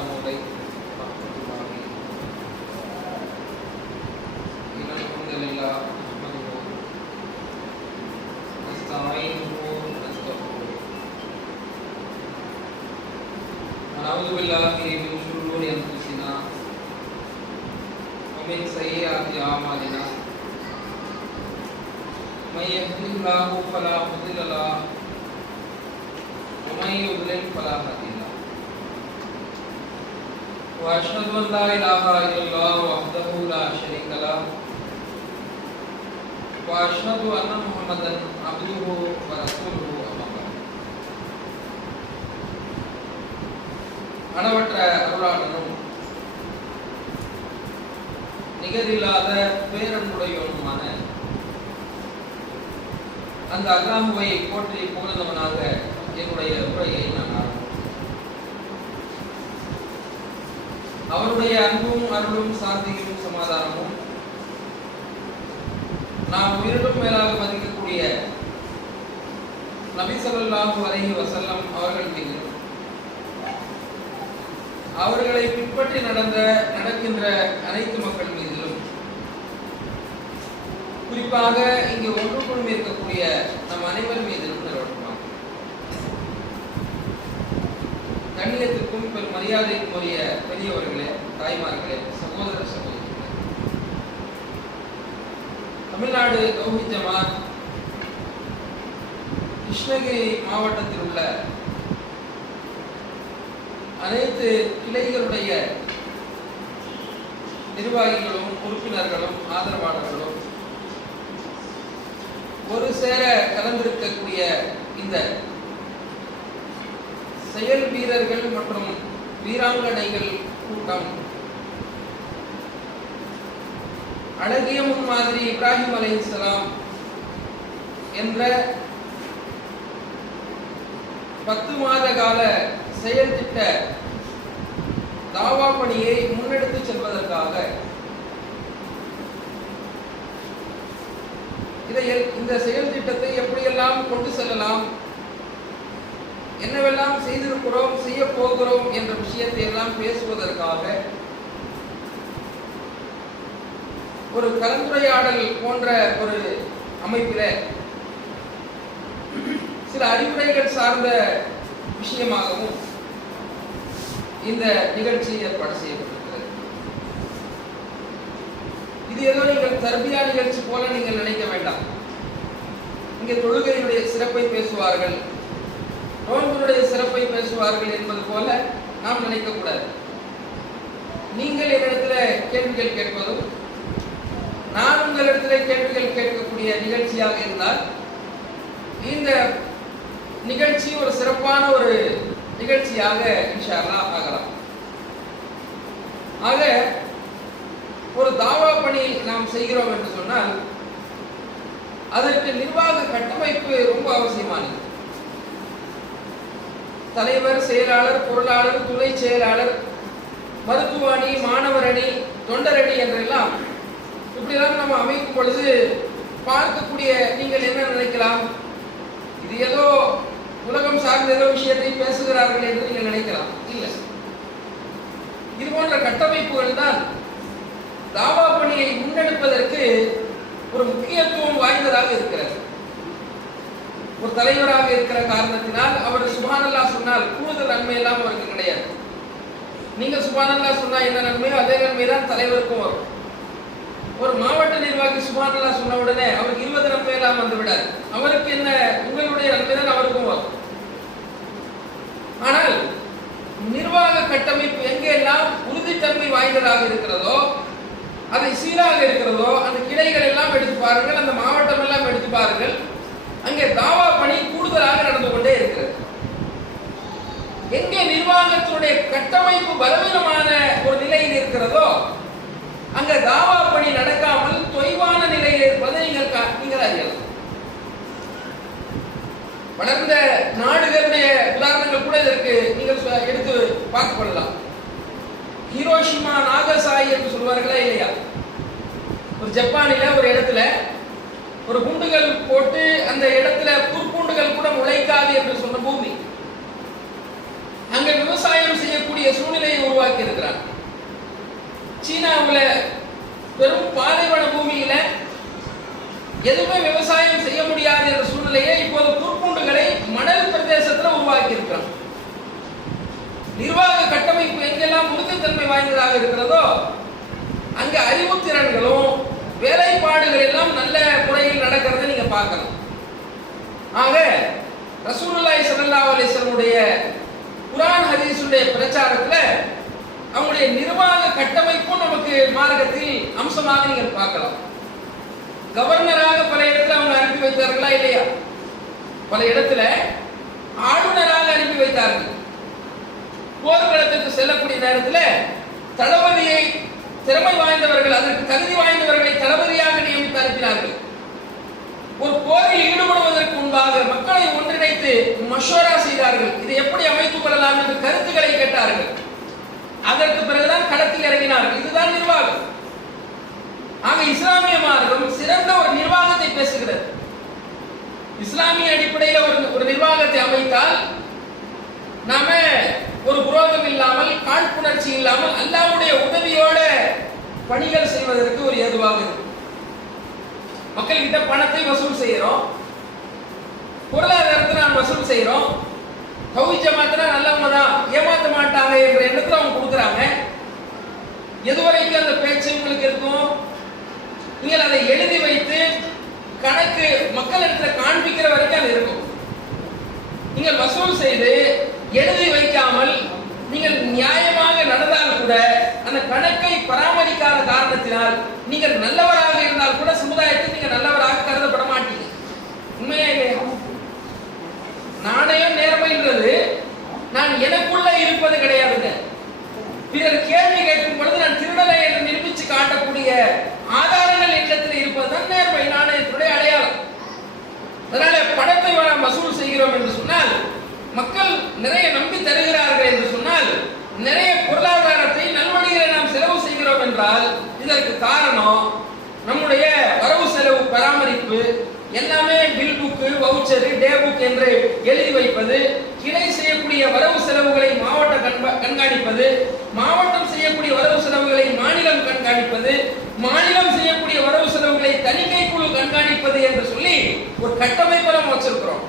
عليكم ورحمة الله. إن الحمد لله نحمده ونستعينه ونستغفره ونعوذ بالله من شرور أنفسنا ومن سيئات أعمالنا. من يهده الله فلا مضل له ومن يضلل فلا هادي له. وأشهد أن لا إله إلا الله وحده لا شريك له وأشهد أن محمدا عبده ورسوله. أما بعد. அளவற்ற அருளாளனும் நிகரில்லாத பேரன்புடையவனுமான அந்த அல்லாஹ்வை போற்றி புகழ்ந்தவனாக என்னுடைய உரையை நான் ஆரம்பித்தேன். அவருடைய அன்பும் அருளும் சாந்தியும் சமாதானமும் நாம் உயிரினும் மேலாக மதிக்கக்கூடிய நபி ஸல்லல்லாஹு அலைஹி வஸல்லம் அவர்கள் மீதும் அவர்களை பின்பற்றி நடக்கின்ற அனைத்து மக்கள் மீதிலும் குறிப்பாக இங்கு ஒன்று குழுமி இருக்கக்கூடிய நம் அனைவர் மீதிலும் நிலவட்டுமாக. கண்ணியத்திற்கும் மரியாதைக்கும் உரிய பெரியவர்களே, தாய்மார்களே, சகோதர சகோதரிகளே, தமிழ்நாடு தௌஹீத் ஜமாத் கிருஷ்ணகிரி மாவட்டத்தில் உள்ள அனைத்து கிளைகளுடைய நிர்வாகிகளும் உறுப்பினர்களும் ஆதரவாளர்களும் ஒரு சேர கலந்திருக்கக்கூடிய இந்த செயல் வீரர்கள் மற்றும் வீராங்கனைகள் கூட்டம் அழகிய முன்மாதிரி இப்ராஹிம் அலைஹிஸ்ஸலாம் என்ற 10 மாத கால செயல் திட்ட தாவா பணியை முன்னெடுத்து செல்வதற்காக இந்த செயல் திட்டத்தை எப்படியெல்லாம் கொண்டு செல்லலாம், என்னவெல்லாம் செய்திருக்கிறோம், செய்ய போகிறோம் என்ற விஷயத்தை எல்லாம் பேசுவதற்காக ஒரு கலந்துரையாடல் போன்ற ஒரு அமைப்பில் சில அறிவுரைகள் சார்ந்த விஷயமாகவும் இந்த நிகழ்ச்சி ஏற்பாடு செய்யப்பட்டிருக்கிறது. இது ஏதோ நீங்கள் தர்பியா நிகழ்ச்சி போல நீங்கள் நினைக்க வேண்டாம். இங்கே தொழுகையுடைய சிறப்பை பேசுவார்கள், நோன்புடைய சிறப்பை பேசுவார்கள் என்பது போல நாம் நினைக்கக்கூடாது. நீங்கள் என்னிடத்தில் கேள்விகள் கேட்பதும் நான் உங்களிடத்தில் கேள்விகள் கேட்கக்கூடிய நிகழ்ச்சியாக இருந்தால் இந்த நிகழ்ச்சி ஒரு சிறப்பான ஒரு நிகழ்ச்சியாக இன்ஷா அல்லாஹ் ஆகலாம். ஆக ஒரு தாவா பணி நாம் செய்கிறோம் என்று சொன்னால் அதற்கு நிர்வாக கட்டமைப்பு ரொம்ப அவசியமானது. தலைவர், செயலாளர், பொருளாளர், துணை செயலாளர், மருத்துவ அணி, மாணவர் அணி, தொண்டர் அணி என்றெல்லாம் இப்படியெல்லாம் நம்ம அமைக்கும் பொழுது பார்க்கக்கூடிய நீங்கள் என்ன நினைக்கலாம், இது ஏதோ உலகம் சார்ந்த ஏதோ விஷயத்தை பேசுகிறார்கள் என்று நீங்கள் நினைக்கலாம். இல்லை, இது போன்ற கட்டமைப்புகள் தான் தாவா பணியை முன்னெடுப்பதற்கு ஒரு முக்கியத்துவம் வாய்ந்ததாக இருக்கிறது. ஒரு தலைவராக இருக்கிற காரணத்தினால் அவர் சுப்ஹானல்லாஹ் சொன்னால் கூடுதல் நன்மை எல்லாம் அவருக்கு கிடையாது. நீங்க சுப்ஹானல்லாஹ் சொன்னா என்ன நன்மையோ அதே நன்மை தான் தலைவருக்கும் வரும். ஒரு மாவட்ட நிர்வாகி சுப்ஹானல்லாஹ் சொன்ன உடனே அவருக்கு 20 நன்மை எல்லாம் வந்து விடாது. அவருக்கு என்ன, உங்களுடைய நன்மை தான் அவருக்கும் வரும். ஆனால் நிர்வாக கட்டமைப்பு எங்கெல்லாம் உறுதித்தன்மை வாய்ந்ததாக இருக்கிறதோ, அதை சீராக இருக்கிறதோ, அந்த கிளைகள் எல்லாம் எடுத்து பாருங்கள், அந்த மாவட்டம் எல்லாம் எடுத்து பாருங்கள், அங்கே தாவா பணி கூடுதலாக நடந்து கொண்டே இருக்கிறது. எங்கே நிர்வாகத்தினுடைய கட்டமைப்பு பலவீனமான ஒரு நிலையில் இருக்கிறதோ அங்க தாவா பணி நடக்காமல் தொய்வான நிலையில் இருப்பதை நீங்கள் அறியலாம். வளர்ந்த நாடுகளுடைய உதாரணங்கள் கூட இதற்கு நீங்கள் எடுத்து பார்த்துக் கொள்ளலாம். ஹிரோஷிமா, நாகசாகி என்று சொல்வார்களா இல்லையா? ஒரு ஜப்பானில ஒரு இடத்துல ஒரு குண்டுகள் போட்டு அந்த இடத்துல புற்பூண்டுகள் கூட முளைக்காது என்று சொன்ன பூமி, அங்க விவசாயம் செய்யக்கூடிய சூழ்நிலையை உருவாக்கி உருவாக்கி இருக்கிறார். சீனாவில் பெரும் பாலைவன பூமியில எதுவுமே விவசாயம் செய்ய முடியாது என்ற சூழ்நிலையை இப்போது புற்பூண்டுகளை மணல் பிரதேசத்தில் உருவாக்கி இருக்கிறார். நிர்வாக கட்டமைப்பு எங்கெல்லாம் உறுதித்தன்மை வாய்ந்ததாக இருக்கிறதோ அங்க அறிவுத்திறன்களும் வேலைப்பாடுகள் எல்லாம் நல்ல முறையில் நடக்கிறத நீங்க பார்க்கலாம். ஆக ரசூலுல்லாஹி ஸல்லல்லாஹு அலைஹி வஸல்லம் குர்ஆன் ஹதீஸுடைய பிரச்சாரத்துல அவங்களுடைய நிர்வாக கட்டமைப்பும் நமக்கு மார்க்கத்தில் அம்சமாக நீங்கள் பார்க்கலாம். கவர்னராக பல இடத்துல அவங்க அனுப்பி வைத்தார்களா இல்லையா? பல இடத்துல ஆளுநராக அனுப்பி வைத்தார்கள். போர்க்களத்துக்கு செல்லக்கூடிய நேரத்தில் தளபதியை திறமை வாய்ந்தவர்கள், அதற்கு தகுதி வாய்ந்தவர்களை தளபதியாக நியமித்து அனுப்பினார்கள். ஒரு போரில் ஈடுபடுவதற்கு முன்பாக மக்களை ஒன்றிணைத்து மஷோரா செய்தார்கள். இதை எப்படி அமைத்துக் கொள்ளலாம் என்று கருத்துக்களை கேட்டார்கள். அதற்கு பிறகுதான் களத்தில் இறங்கினார்கள். இதுதான் நிர்வாகம். ஆக இஸ்லாமிய மார்க்கம் சிறந்த ஒரு நிர்வாகத்தை பேசுகிறது. இஸ்லாமிய அடிப்படையில் ஒரு நிர்வாகத்தை அமைத்தால் நாம ஒரு குரோதம் இல்லாமல், காழ்ப்புணர்ச்சி இல்லாமல் அல்லாஹ்வுடைய உதவியோட பணிகள் செய்வதற்கு ஒரு ஏதுவாக இருக்கும். மக்கள் கிட்ட பணத்தை வசூல் செய்யறோம், பொருளாதாரத்தை நாம் வசூல் செய்யறோம். தௌஹீத் ஜமாத்னா நல்லவங்க தான், ஏமாத்த மாட்டாங்க என்ற எண்ணத்தில் அவங்க கொடுக்குறாங்க. எதுவரைக்கும் அந்த பேச்சு உங்களுக்கு இருக்கும்? நீங்கள் அதை எழுதி வைத்து கணக்கு மக்கள் இடத்துல காண்பிக்கிற வரைக்கும் அது இருக்கும். நீங்கள் வசூல் செய்து எழுதி வைக்காமல் நீங்கள் நியாயமாக நடந்தால் கூட அந்த கணக்கை பராமரிக்காத காரணத்தினால் நீங்கள் நல்லவராக இருந்தால் கூட சமுதாயத்தில் நீங்கள் நல்லவராக கருதப்பட மாட்டீங்க. உண்மையா இல்லையா? நாணயம் நேர்மைன்றது நான் எனக்குள்ள இருப்பது கிடையாதுங்க. பிறர் கேள்வி கேட்கும் பொழுது நான் திருடலை என்று நிரூபித்து காட்டக்கூடிய ஆதாரங்கள் இல்லத்தில் இருப்பதுதான் நேர்மை, நாணயத்துடைய அடையாளம். அதனால பணத்தை நாம் வசூல் செய்கிறோம் என்று சொன்னால், மக்கள் நிறைய நம்பி தருகிறார்கள் என்று சொன்னால், நிறைய பொருளாதாரத்தை நல்வழிகளை நாம் செலவு செய்கிறோம் என்றால் இதற்கு காரணம் நம்முடைய வரவு செலவு பராமரிப்பு எல்லாமே bill book, voucher, day book என்று எழுதி வைப்பது, கிளை செய்யக்கூடிய வரவு செலவுகளை மாவட்ட கண்காணிப்பது, மாவட்டம் செய்யக்கூடிய வரவு செலவுகளை மாநிலம் கண்காணிப்பது, மாநிலம் செய்யக்கூடிய வரவு செலவுகளை தணிக்கை குழு கண்காணிப்பது என்று சொல்லி ஒரு கட்டமைப்பை நம்ம வச்சிருக்கிறோம்.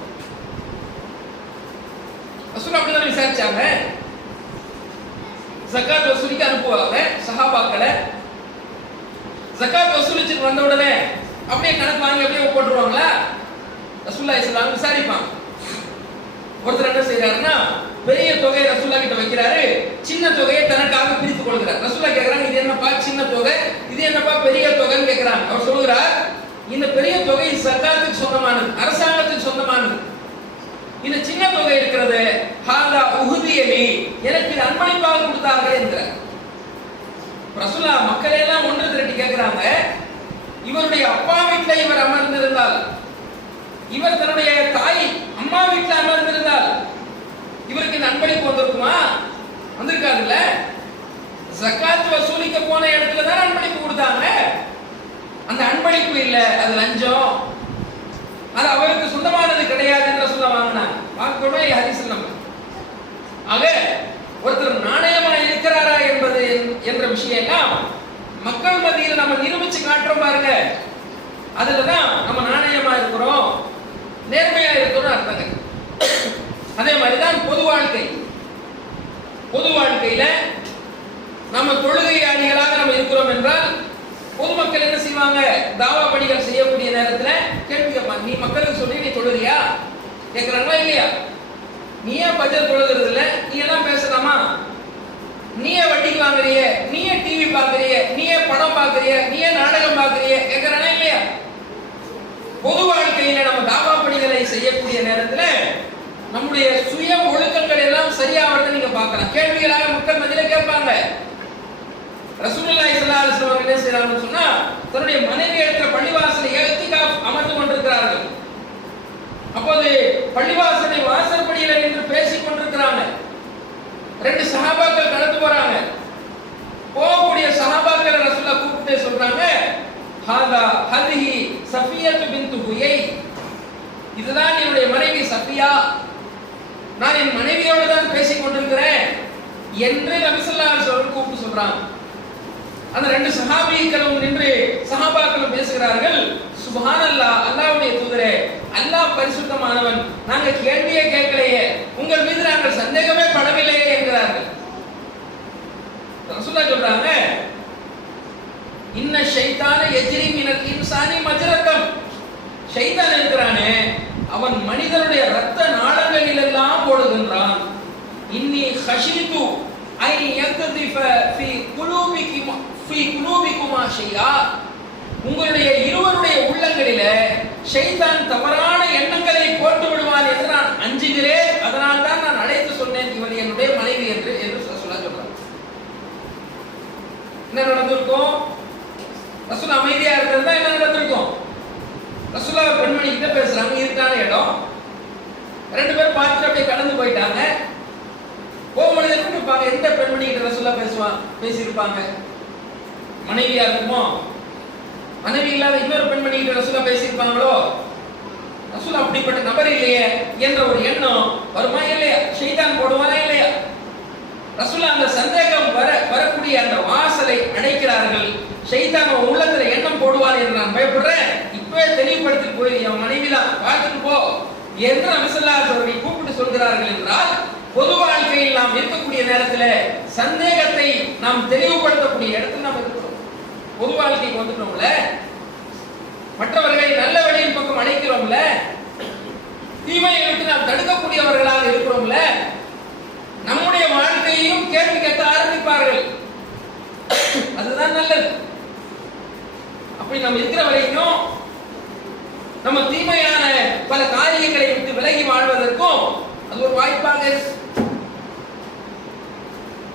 ரசூல் அப்படிதான் விசாரிச்சாங்க. ஜகாத் வசூலிக்கு அனுப்புவாங்க சஹாபாக்களை. ஜகாத் வசூலிச்சுட்டு வந்த உடனே அப்படியே கணக்கு வாங்கி அப்படியே போட்டுருவாங்களா? ரசூலுல்லாஹி ஸல்லல்லாஹு அலைஹி வஸல்லம் விசாரிப்பாங்க. ஒருத்தர் என்ன செய்யறாருன்னா, பெரிய தொகையை ரசூலுல்லாஹ் கிட்ட வைக்கிறாரு, சின்ன தொகையை தனக்காக பிரித்துக் கொள்கிறார். ரசூலுல்லாஹ் கேக்குறாங்க, இது என்னப்பா சின்ன தொகை, இது என்னப்பா பெரிய தொகைன்னு கேக்குறாங்க. அவர் சொல்கிறார், இந்த பெரிய தொகை சகாத்துக்கு சொந்தமானது, அரசாங்கத்துக்கு சொந்தமானது. இந்த சின்ன தொகை இருக்கிறது ஹாதா உஹுதியலி, எனக்கு இது அன்பளிப்பாக கொடுத்தார்கள் என்கிறார். ரசூலுல்லாஹ் மக்கள் எல்லாம் ஒன்று திரட்டி கேட்கிறாங்க, இவருடைய அப்பா வீட்டில் இவர் அமர்ந்திருந்தால், இவர் தன்னுடைய தாய் அம்மா வீட்டில் அமர்ந்திருந்தால் இவருக்கு இந்த அன்பளிப்பு வந்திருக்குமா? வந்திருக்காதுல்ல. ஜகாத் வசூலிக்க போன இடத்துல தான் அன்பளிப்பு கொடுத்தாங்க. அந்த அன்பளிப்பு இல்ல, அது லஞ்சம், அது அவருக்கு சொந்தமானது கிடையாது என்று சொல்ல வாங்கினாங்க. பார்க்கணுமே ஹதீஸ்ல நம்ம. ஆக ஒருத்தர் நாணயமா இருக்கிறாரா என்பது என்ற விஷயம் எல்லாம் மக்கள் மத்தியில் நம்ம நிரூபிச்சு காட்டுறோம் பாருங்க. அதுலதான் நம்ம நாணயமா இருக்கிறோம், நேர்மையா இருக்கிறோம் அர்த்தங்க. அதே மாதிரிதான் பொது வாழ்க்கை. பொது வாழ்க்கையில நம்ம தொழுகையாளிகளாக நம்ம இருக்கிறோம் என்றால் பொதுமக்கள் என்ன செய்வாங்க? தாவா பணிகள் செய்யக்கூடிய நேரத்தில் கேள்வி கேட்பாங்க, நீ மக்களுக்கு சொல்லி நீ தொழுறியா கேட்கிறாங்களா இல்லையா? நீ ஏன் பஜர் தொழுகிறது இல்லை, நீ எல்லாம் பேசலாமா? நீயே வட்டிக்கு வாங்குறிய, நீயே டிவி பாக்குறிய, நீயே படம் பாக்குறிய, நீயே நாடகம் பாக்குறிய கேட்கிறானா இல்லையா? பொது வாழ்க்கையில நம்ம தாவா பணிகளை செய்யக்கூடிய நேரத்துல நம்முடைய சுய ஒழுக்கங்கள் எல்லாம் சரியாவதை நீங்க பார்க்கலாம். கேள்விகளாக மக்கள் மத்தியில கேட்பாங்க. ரசூலுல்லாஹி ஸல்லல்லாஹு அலைஹி வஸல்லம் என்ன செய்றாங்கன்னு சொன்னா, தன்னுடைய மனைவி இடத்துல பள்ளிவாசலை இஹ்திகாஃப் அமர்ந்து கொண்டிருக்கிறார்கள். அப்போது பள்ளிவாசலை வாசற்படியில நின்று பேசிக் கொண்டிருக்கிறாங்க. ரெண்டு சஹாபாக்கள் கடந்து போறாங்க. போகக்கூடிய சஹாபாக்களை ரசூலுல்லாஹ் கூப்பிட்டு சொல்றாங்க, ஹாதா ஹதிஹி சஃபியத்து பின்து ஹுயை, இதுதான் என்னுடைய மனைவி சஃபியா, நான் என் மனைவியோடு தான் பேசிக் கொண்டிருக்கிறேன். என்று நபி ஸல்லல்லாஹு அலைஹி வஸல்லம் கூப்பிட்டு சொல்றாங்க. அந்த ரெண்டு சஹாபிகளும் நின்று சஹாபாக்களும் பேசுகிறார்கள், சுப்ஹானல்லாஹ், அல்லாஹ்வுடைய தூதரே, அல்லாஹ் பரிசுத்தமானவன், நாங்க கேள்வியே கேட்கலையே, உங்கள் மீது நாங்கள் சந்தேகமே படவில்லையே என்கிறார்கள். ரசூலுல்லாஹ் சொல்றாங்க, இன்ன ஷைத்தான யஜ்ரி மினல் இன்சானி மஜ்ரத்தம், ஷைத்தான் இருக்கிறானே அவன் மனிதனுடைய இரத்த நாளங்களில் எல்லாம் ஓடுகின்றான். இன்னி ஹஷிது ஐ யக்திஃப ஃபீ குலூபிக்குமா ஷையா, உங்களுடைய இருவருடைய உள்ளங்களிலே ஷைத்தான் தவறான எண்ணங்களை போட்டு விடுவான் என்று நான் அஞ்சுகிறேன், அதனால் தான் நான் அழைத்து சொன்னேன் இவள் என்னுடைய மனைவி என்று சொல்றாங்க. என்ன நடந்திருக்கும்? ரசூல் அமைதியா இருக்கிறதா என்ன நடந்திருக்கும்? ரசூலா பெண்மணி கிட்ட பேசுறாங்க, இருக்கான இடம், ரெண்டு பேரும் பார்த்துட்டு அப்படியே கடந்து போயிட்டாங்க. கோமொழியை இருப்பாங்க, எந்த பெண்மணி கிட்ட ரசூலா பேசியிருப்பாங்க? மனைவியா இருக்குமோ? மனைவி இல்லாத இன்னொரு பெண்மணி கிட்ட ரசூலா பேசியிருப்பாங்களோ? ரசூலா அப்படிப்பட்ட நபர் இல்லையே என்ற ஒரு எண்ணம் வருமா இல்லையா? ஷைத்தான் போடுவானா இல்லையா? ரசூலா அந்த சந்தேகம் வரக்கூடிய அந்த வாசலை அடைக்கிறார்கள். ஷைத்தான் உள்ளத்துல எண்ணம் போடுவார் என்று நான் பயப்படுறேன், இப்பவே தெளிவுபடுத்தி போய் என் மனைவி தான் பார்த்துட்டு போ என்று நபி ஸல்லல்லாஹு அலைஹி வஸல்லம் கூப்பிட்டு சொல்கிறார்கள் என்றால், பொது வாழ்க்கையில் நாம் இருக்கக்கூடிய நேரத்தில் சந்தேகத்தை நாம் தெளிவுபடுத்தக்கூடிய இடத்தில் நாம் இருக்கிறோம். பொது வாழ்க்கைக்கு வந்துட்டோம்ல, மற்றவர்களை நல்ல வழியின் பக்கம் அழைக்கிறோம்ல, தீமையை விட்டு நாம் தடுக்கக்கூடியவர்களாக இருக்கிறோம்ல, நம்முடைய வாழ்க்கையையும் கேள்வி கேட்க ஆரம்பிப்பார்கள். அதுதான் நல்லது. அப்படி நம்ம இருக்கிற வரைக்கும் நம்ம தீமையான பல காரியங்களை விட்டு விலகி வாழ்வதற்கும் அது ஒரு வாய்ப்பாக இருக்கு.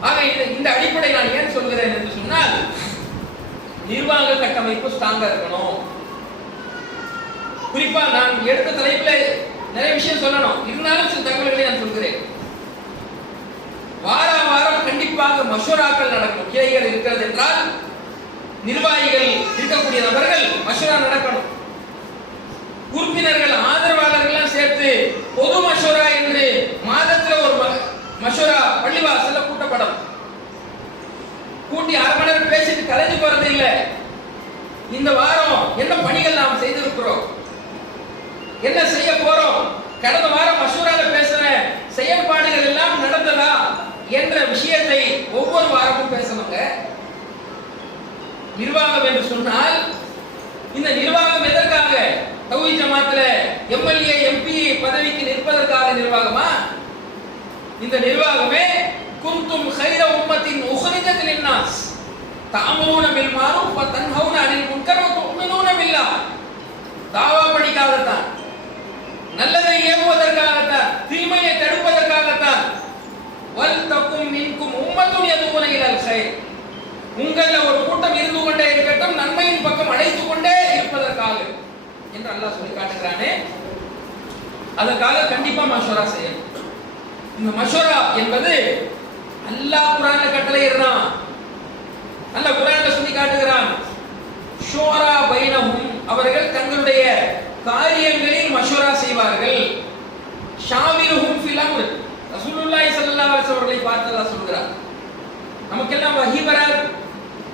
ஆக இந்த அடிப்படை நான் ஏன் சொல்கிறேன் என்று சொன்னால், நிர்வாக கட்டமைப்பு ஸ்ட்ராங்கா இருக்கணும். குறிப்பா நான் எடுத்த தலைப்பில் நிறைய விஷயம் சொல்லணும், இருந்தாலும் சில தகவல்களை நான் சொல்கிறேன். வாரம் கண்டிப்பாக மஷூராக்கள் நடக்கும். கிளைகள் இருக்கிறது என்றால் நிர்வாகிகள் இருக்கக்கூடிய நபர்கள் மஷூரா நடக்கணும். உறுப்பினர்கள் ஆதரவாளர்கள் சேர்த்து பொது மஷூரா என்று மாதத்தில் ஒரு மஷூரா பள்ளிவாசல்ல கூட்டப்படும். கூட்டி அரை மணி நேரம் பேசிட்டு கலைஞ்சு போறது இல்லை. இந்த வாரம் என்ன பணிகள் நாம் செய்திருக்கிறோம், என்ன செய்ய போறோம், கடந்த வாரம் மஷூரால பேசுற செயல்பாடுகள் எல்லாம் நடந்ததா என்ற விஷயத்தை ஒவ்வொரு வாரமும் பேசணுங்க. நிர்வாகம் என்று சொன்னால் இந்த நிர்வாகம் எதற்காக? தௌஹீத் ஜமாத்துல எம்எல்ஏ எம்பி பதவிக்கு நிற்பதற்காக நிர்வாகமா? இந்த நிர்வாகமே குந்தும் கைர உம்மத்தின் உஹ்ரிஜத் லின்னாஸ் தஅமுருன பில் மஅரூஃப் வ தன்ஹவுன அனில் முன்கர் வ து'மினூன பில்லாஹ். தாவா படிக்காகத்தான், நல்லதை ஏவுவதற்காகத்தான், தீமையை தடுப்பதற்காகத்தான். வல் தகும் மின்கும் உம்மத்துன் யதுன இலல் கைர், உங்கள ஒரு கூட்டம் இருந்து கொண்டே இருக்கட்டும், நன்மையின் பக்கம் அழைத்துக் கொண்டே இருப்பதற்காக என்று அல்லாஹ் சொல்லி காட்டுகிறானே. அதற்காக கண்டிப்பா மஷூரா செய்யணும். இந்த மஷூரா என்பது அல்லாஹ் குர்ஆன்ல கட்டளையிடுறான். அல்லாஹ் குர்ஆன்ல சொல்லி காட்டுகிறான், ஷூரா பைனஹும், அவர்கள் தங்களுடைய காரியங்களில் மஷூரா செய்வார்கள். ஷாவிருஹும் ஃபில் அம்ர், ரசூலுல்லாஹி ஸல்லல்லாஹு அலைஹி வஸல்லம் அவர்களை பார்த்து அல்லாஹ் சொல்கிறார். நமக்கெல்லாம் வஹீ வராது,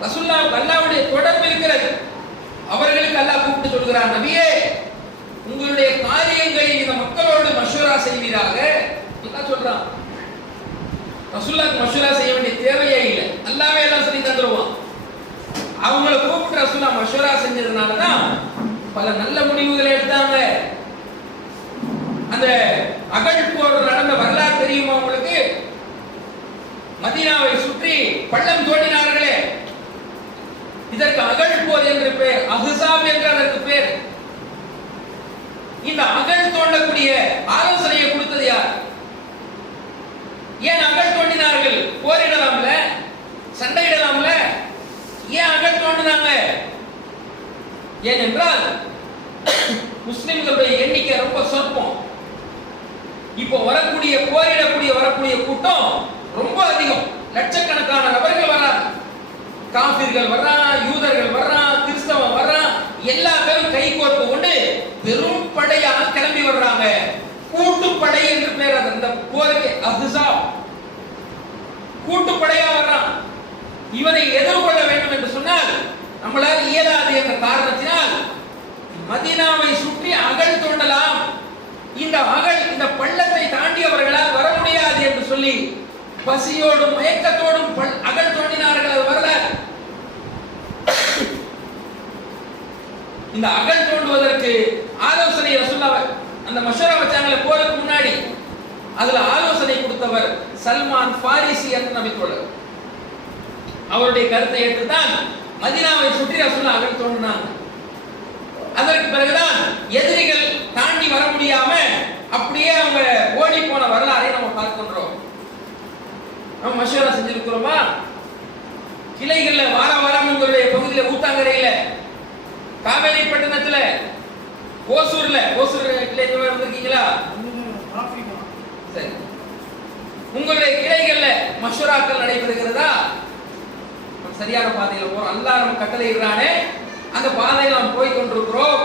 ரசூலுல்லாஹ் அல்லாஹ்வுடைய தொடர்பு இருக்கிறது. அவர்களுக்கு அல்லாஹ் கூப்பிட்டு சொல்கிறார், நபியே உங்களுடைய காரியங்களில் இந்த மக்களோடு மஷூரா செய்வீராக. அல்லாஹ் சொல்றான். ரசூலுல்லாஹ் மஷூரா செய்ய வேண்டிய தேவையே இல்லை, அல்லாஹ்வே எல்லாம் சொல்லி தந்துருவான். அவங்களை கூப்பிட்டு ரசூலுல்லாஹ் மஷூரா செஞ்சதுனால தான் பல நல்ல முடிவுகளை எடுத்தாங்க. அந்த அகழ் போர் நடந்த வரலாறு தெரியுமா உங்களுக்கு? மதீனாவை சுற்றி பள்ளம் தோண்டினார்களே, இதற்கு அகழ் போர் என்று பெயர், அஹ்ஸாப் என்று அதற்கு பெயர். இந்த அகழ் தோண்டக்கூடிய ஆலோசனையை கொடுத்தது யார்? ஏன் அகழ் தோண்டினார்கள்? போரிடலாம்ல, சண்டையிடலாம்ல, ஏன் அகழ் தோண்டினாங்க? ஏனென்றால் முஸ்லிம்களுடைய எண்ணிக்கை ரொம்ப சொற்பம். இப்போ வரக்கூடிய வரக்கூடிய கூட்டம் ரொம்ப அதிகம், லட்சக்கணக்கான நபர்கள் வர்றாங்க. காபிர்கள் வர்றான், யூதர்கள் வர்றான், கிறிஸ்தவன் வர்றான், எல்லா பேரும் கை கோர்த்து கொண்டு பெரும் படையாக கிளம்பி வர்றாங்க. கூட்டுப்படை என்று பேர். அந்த போருக்கு அஹ்ஸாப் கூட்டுப்படையா வர்றான். இவனை எதிர்கொள்ள வேண்டும் என்று சொன்னால் நம்மளால் இயலாது என்ற காரணத்தினால் மதீனாவை சுற்றி அகழ் தோண்டலாம். இந்த பள்ளத்தை தாண்டி அவர்களால் வர முடியாது என்று சொல்லி பசியோடும் மயக்கத்தோடும் அகழ் தோண்டினார்கள். அது வரலாறு. இந்த அகழ் தோண்டுவதற்கு ஆலோசனை ரசூலுல்லாஹ் அந்த மஷூரா வச்சாங்களே போருக்கு முன்னாடி, அதுல ஆலோசனை கொடுத்தவர் சல்மான் ஃபாரிசி என்ற நபித்தோழர். அவருடைய கருத்தை ஏற்றுத்தான் மதீனாவை சுற்றி ரசூலுல்லாஹ் அகழ் தோண்டினாங்க. அதற்கு பிறகுதான் எதிரிகள் தாண்டி வர முடியாம அப்படியே அவங்க ஓடி போன வரலாறை நம்ம பார்க்கின்றோம். நம்ம மஷூரா செஞ்சிருக்கிறோமா? கிளைகள்ல வாரம் உங்களுடைய பகுதியில ஊத்தாங்கரையில, காவேரி பட்டணத்துல, ஓசூர் கிளை வந்திருக்கீங்களா? சரி, உங்களுடைய கிளைகள்ல மஷூராக்கள் நடைபெறுகிறதா? சரியான பாதையில போறோம். அல்லாஹ் நம்ம கட்டளை இடுறானே அந்த பாதையில் நாம் போய் கொண்டிருக்கிறோம்.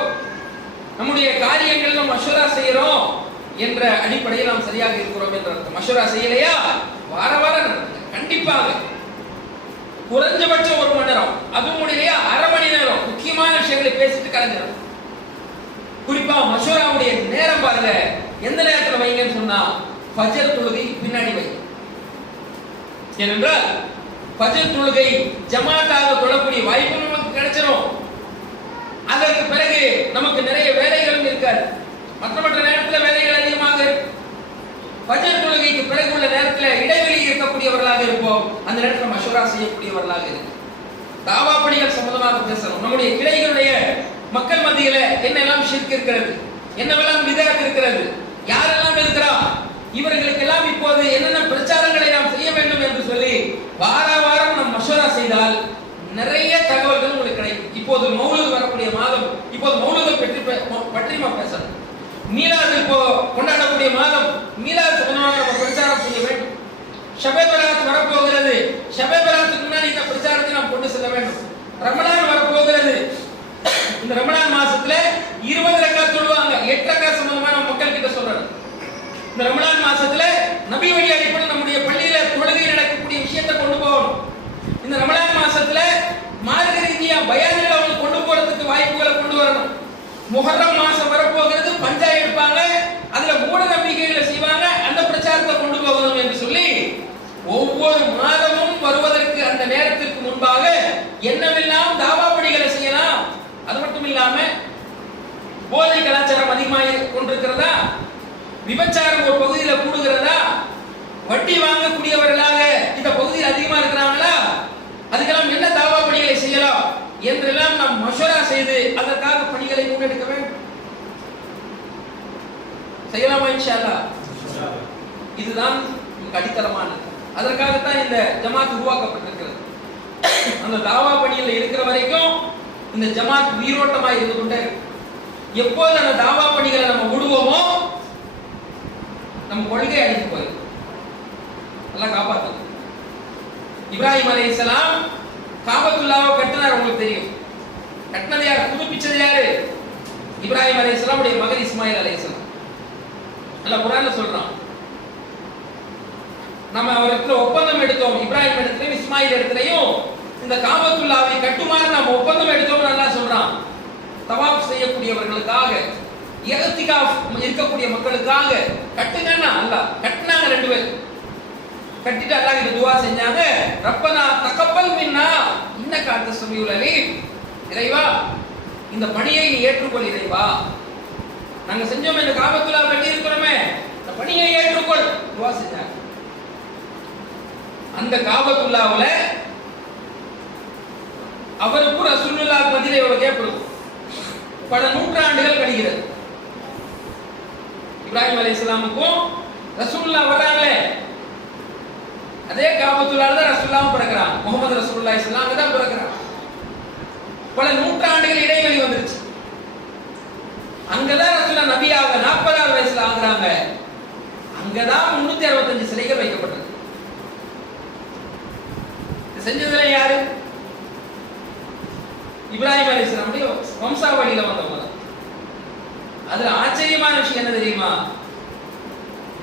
நம்முடைய காரியங்கள் நம்ம மஷூரா செய்யறோம் என்ற அடிப்படையில் நாம் சரியாக இருக்கிறோம் என்ற அர்த்தம். மஷூரா செய்யலையா? வாரம் கண்டிப்பாக குறைஞ்சபட்சம் 1 மணி நேரம், அதுவும் முடியலையா அரை மணி நேரம் முக்கியமான விஷயங்களை பேசிட்டு கலைஞ்சிடும். குறிப்பா மஷூராவுடைய நேரம் பாருங்க, எந்த நேரத்தில் வைங்கன்னு சொன்னா ஃபஜ்ர் தொழுகை பின்னாடி வை. ஏனென்றால் ஃபஜ்ர் தொழுகை ஜமாத்தாக தொழக்கூடிய வாய்ப்பு நமக்கு கிடைச்சிடும். அதற்கு பிறகு நமக்கு நிறைய வேலைகளும் இருக்காது. மற்ற நேரத்தில் வேலைகள் அதிகமாக இருக்கும். ஃபஜ்ர் தொழுகைக்கு பிறகு உள்ள நேரத்தில் இடைவெளி இருக்கக்கூடியவர்களாக இருப்போம். அந்த நேரத்தில் மஷூரா செய்யக்கூடியவர்களாக இருக்கும். தாவா பணிகள் சம்பந்தமாக பேசணும். நம்முடைய கிளைகளுடைய மக்கள் மத்தியில என்னெல்லாம் ஷிர்க் இருக்கிறது, என்னவெல்லாம் பிதஅத் இருக்கிறது, யாரெல்லாம் இருக்கிறா, இவர்களுக்கெல்லாம் இப்போது என்னென்ன பிரச்சாரங்களை நாம் செய்ய வேண்டும் என்று சொல்லி வாரம் நாம் மஷூரா செய்தால் நிறைய தகவல்கள் உங்களுக்கு கிடைக்கும். இப்போது மௌலூத் வரக்கூடிய மாதம், இப்போது மௌலூதை பற்றி நாம் பேசணும். மீலாத் இப்போ கொண்டாடக்கூடிய மாதம், மீலாத் சம்பந்தமாக நம்ம பிரச்சாரம் செய்ய வேண்டும். ஷபே பராத் வரப்போகிறது, ஷபே பராத்துக்கு முன்னாடி இந்த பிரச்சாரத்தை நாம் கொண்டு செல்ல வேண்டும். ரமலான் வரப்போகிறது, இந்த ரமலான் மாசத்துல 20 ரக்காத் தொழுவாங்க, 8 ரக்காத் சம்பந்தமா நம்ம மக்கள் கிட்ட சொல்றோம். இந்த ரமலான் மாசத்துல நபி வழி அடிப்படையில் நம்முடைய பள்ளியில தொழுகை நடக்கக்கூடிய விஷயத்தை கொண்டு போகணும். இந்த ரமலான் மாசத்துல மார்க்க ரீதியா பயான்களை அவங்க கொண்டு போறதுக்கு வாய்ப்புகளை கொண்டு வரணும். முஹர்ரம் மாசம் வரப்போகிறது, பஞ்சா எடுப்பாங்க, அதுல மூட நம்பிக்கைகளை செய்வாங்க, அந்த பிரச்சாரத்தை கொண்டு போகணும் என்று சொல்லி ஒவ்வொரு மாதமும் வருவதற்கு அந்த நேரத்திற்கு முன்பாக என்னவெல்லாம் தாவா பணிகளை செய்யலாம். அது மட்டும் இல்லாம போதை கலாச்சாரம் அதிகமாக கொண்டிருக்கிறதா, விபச்சாரம் ஒரு பகுதியில் கூடுகிறதா, வட்டி வாங்கக்கூடியவர்களாக இந்த பகுதியில் அதிகமா இருக்கிறாங்களா, அதுக்கெல்லாம் என்ன தாவா பணிகளை செய்யலாம் என்றெல்லாம் நாம் மஷூரா செய்து அதற்காக பணிகளை முன்னெடுக்க வேண்டும். செய்யலாமா? இன்ஷா அல்லாஹ். இதுதான் அடித்தளமானது. அதற்காகத்தான் இந்த ஜமாத் உருவாக்கப்பட்டிருக்கிறது. அந்த தாவா பணியில் இருக்கிற வரைக்கும் இந்த ஜமாத் உயிரோட்டமா இருந்து கொண்டே எப்போது அந்த தாவா பணிகளை நம்ம விடுவோமோ நம்ம கொள்கை அழிந்து போயிடும். நல்லா காப்பாற்று. இப்ராஹிம் அலைஹிஸ்ஸலாம் காபத்துல்லாவை கட்டினார். உங்களுக்கு தெரியும், கட்டினது யார்? புதுப்பிச்சது யாரு? இப்ராஹிம் அலைஹிஸ்ஸலாம் உடைய மகன் இஸ்மாயில் அலைஹிஸ்ஸலாம். அல்ல குர்ஆன்ல சொல்றான், நம்ம அவருக்கு ஒப்பந்தம் எடுத்தோம், இப்ராஹிம் இடத்துலயும் இஸ்மாயில் இடத்துலயும் இந்த காபத்துல்லாவை கட்டுமாறு நம்ம ஒப்பந்தம் எடுத்தோம். நல்லா சொல்றான். தவாப் செய்யக்கூடியவர்களுக்காக, இஹ்திகாஃப் இருக்கக்கூடிய மக்களுக்காக கட்டுங்கன்னா அல்லாஹ் கட்டினாங்க. 2 பேர் கட்டிட்டு அல்லாஹ் கிட்ட துஆ செஞ்சாங்க. ரப்பனா தகப்பல் மின்னா இன்னக அன்த ஸமீஉல் அலீம். இறைவா, இந்த பணியை நீ ஏற்றுக்கொள் இறைவா. நாங்க செஞ்சோம், இந்த காபத்துல்லா கட்டி இருக்கிறோமே, இந்த பணியை ஏற்றுக்கொள் துஆ செஞ்சாங்க. அந்த காபத்துல்லாவுல அவருக்கு ரசூலுல்லாஹ் பதிலே ஒரு கேப் இருக்கும். பல நூற்றாண்டுகள் கழிகிறது. இப்ராஹிம் அலைஹிஸ்ஸலாமுக்கும் ரசூலுல்லாஹ் வராங்களே, அதே காபத்துல்லாஹ்ல தான் ரசூலுல்லாஹ் பிறக்கிறாங்க. முஹம்மது ரசூலுல்லாஹி ஸல்லல்லாஹு அலைஹி வஸல்லம் தான் பிறக்கிறாங்க. பல நூற்றாண்டுகள் இடைவெளி வந்துருச்சு. அங்கதான் ரசூலுல்லாஹ் நபியாக 40வது வயசுல ஆகுறாங்க. அங்கதான் 365 சிலைகள் வைக்கப்பட்டது. செஞ்சதுல யாரு? இப்ராஹிம் அலைஹிஸ்ஸலாமுடைய வம்சாவளியில வந்தவங்க. அதுல ஆச்சரியமான விஷயம் என்ன தெரியுமா?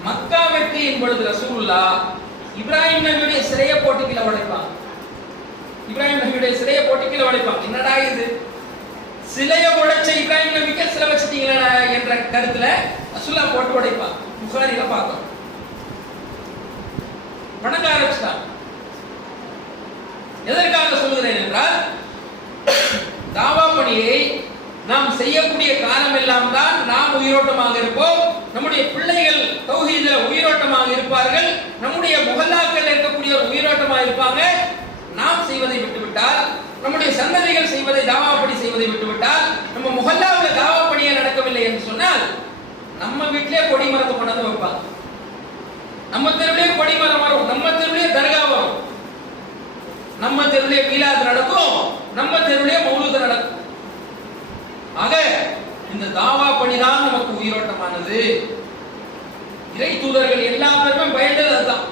மக்கா வெற்றியின் பொழுது ரசூலுல்லாஹ் இப்ராஹிம் நபியுடைய சிலையை போட்டு கீழே உடைப்பாங்க. இப்ராஹிம் நபியுடைய சிலையை போட்டு கீழே உடைப்பாங்க. என்னடா இது, சிலையை உடைச்ச இப்ராஹிம் நபிக்கு சிலை வச்சிட்டீங்களா என்ற கருத்துல ரசூலுல்லாஹ் போட்டு உடைப்பாங்க. புகாரில பார்த்தோம். வணங்க ஆரம்பிச்சிட்டாங்க. எதற்காக சொல்கிறேன் என்றால், தாவா பணியை நாம் செய்யக்கூடிய காலம் எல்லாம் தான் நாம் உயிரோட்டமாக இருப்போம், நம்முடைய பிள்ளைகள் தௌஹீதுல உயிரோட்டமாக இருப்பார்கள், நம்முடைய முஹல்லாக்கள் இருக்கக்கூடிய உயிரோட்டமாக இருப்பாங்க. நாம் செய்வதை விட்டுவிட்டால், நம்முடைய சந்ததிகள் செய்வதை தாவா பணி செய்வதை விட்டுவிட்டால், நம்ம முஹல்லாவில் தாவா பணியே நடக்கவில்லை என்று சொன்னால், நம்ம வீட்டிலே கொடி மரத்தை கொண்டாந்து வைப்பாங்க, நம்ம தெருவிலே கொடி மரம் வரும், நம்ம தெருவிலே தர்கா வரும், நம்ம தெருவிலே மீலாது நடக்கும், நம்ம தெருவிலே மௌலூத் நடக்கும். ஆக இந்த தாவா பணி தான் நமக்கு உயிரோட்டமானது. இறை தூதர்கள் எல்லா பேருமே பயந்தது அதுதான்.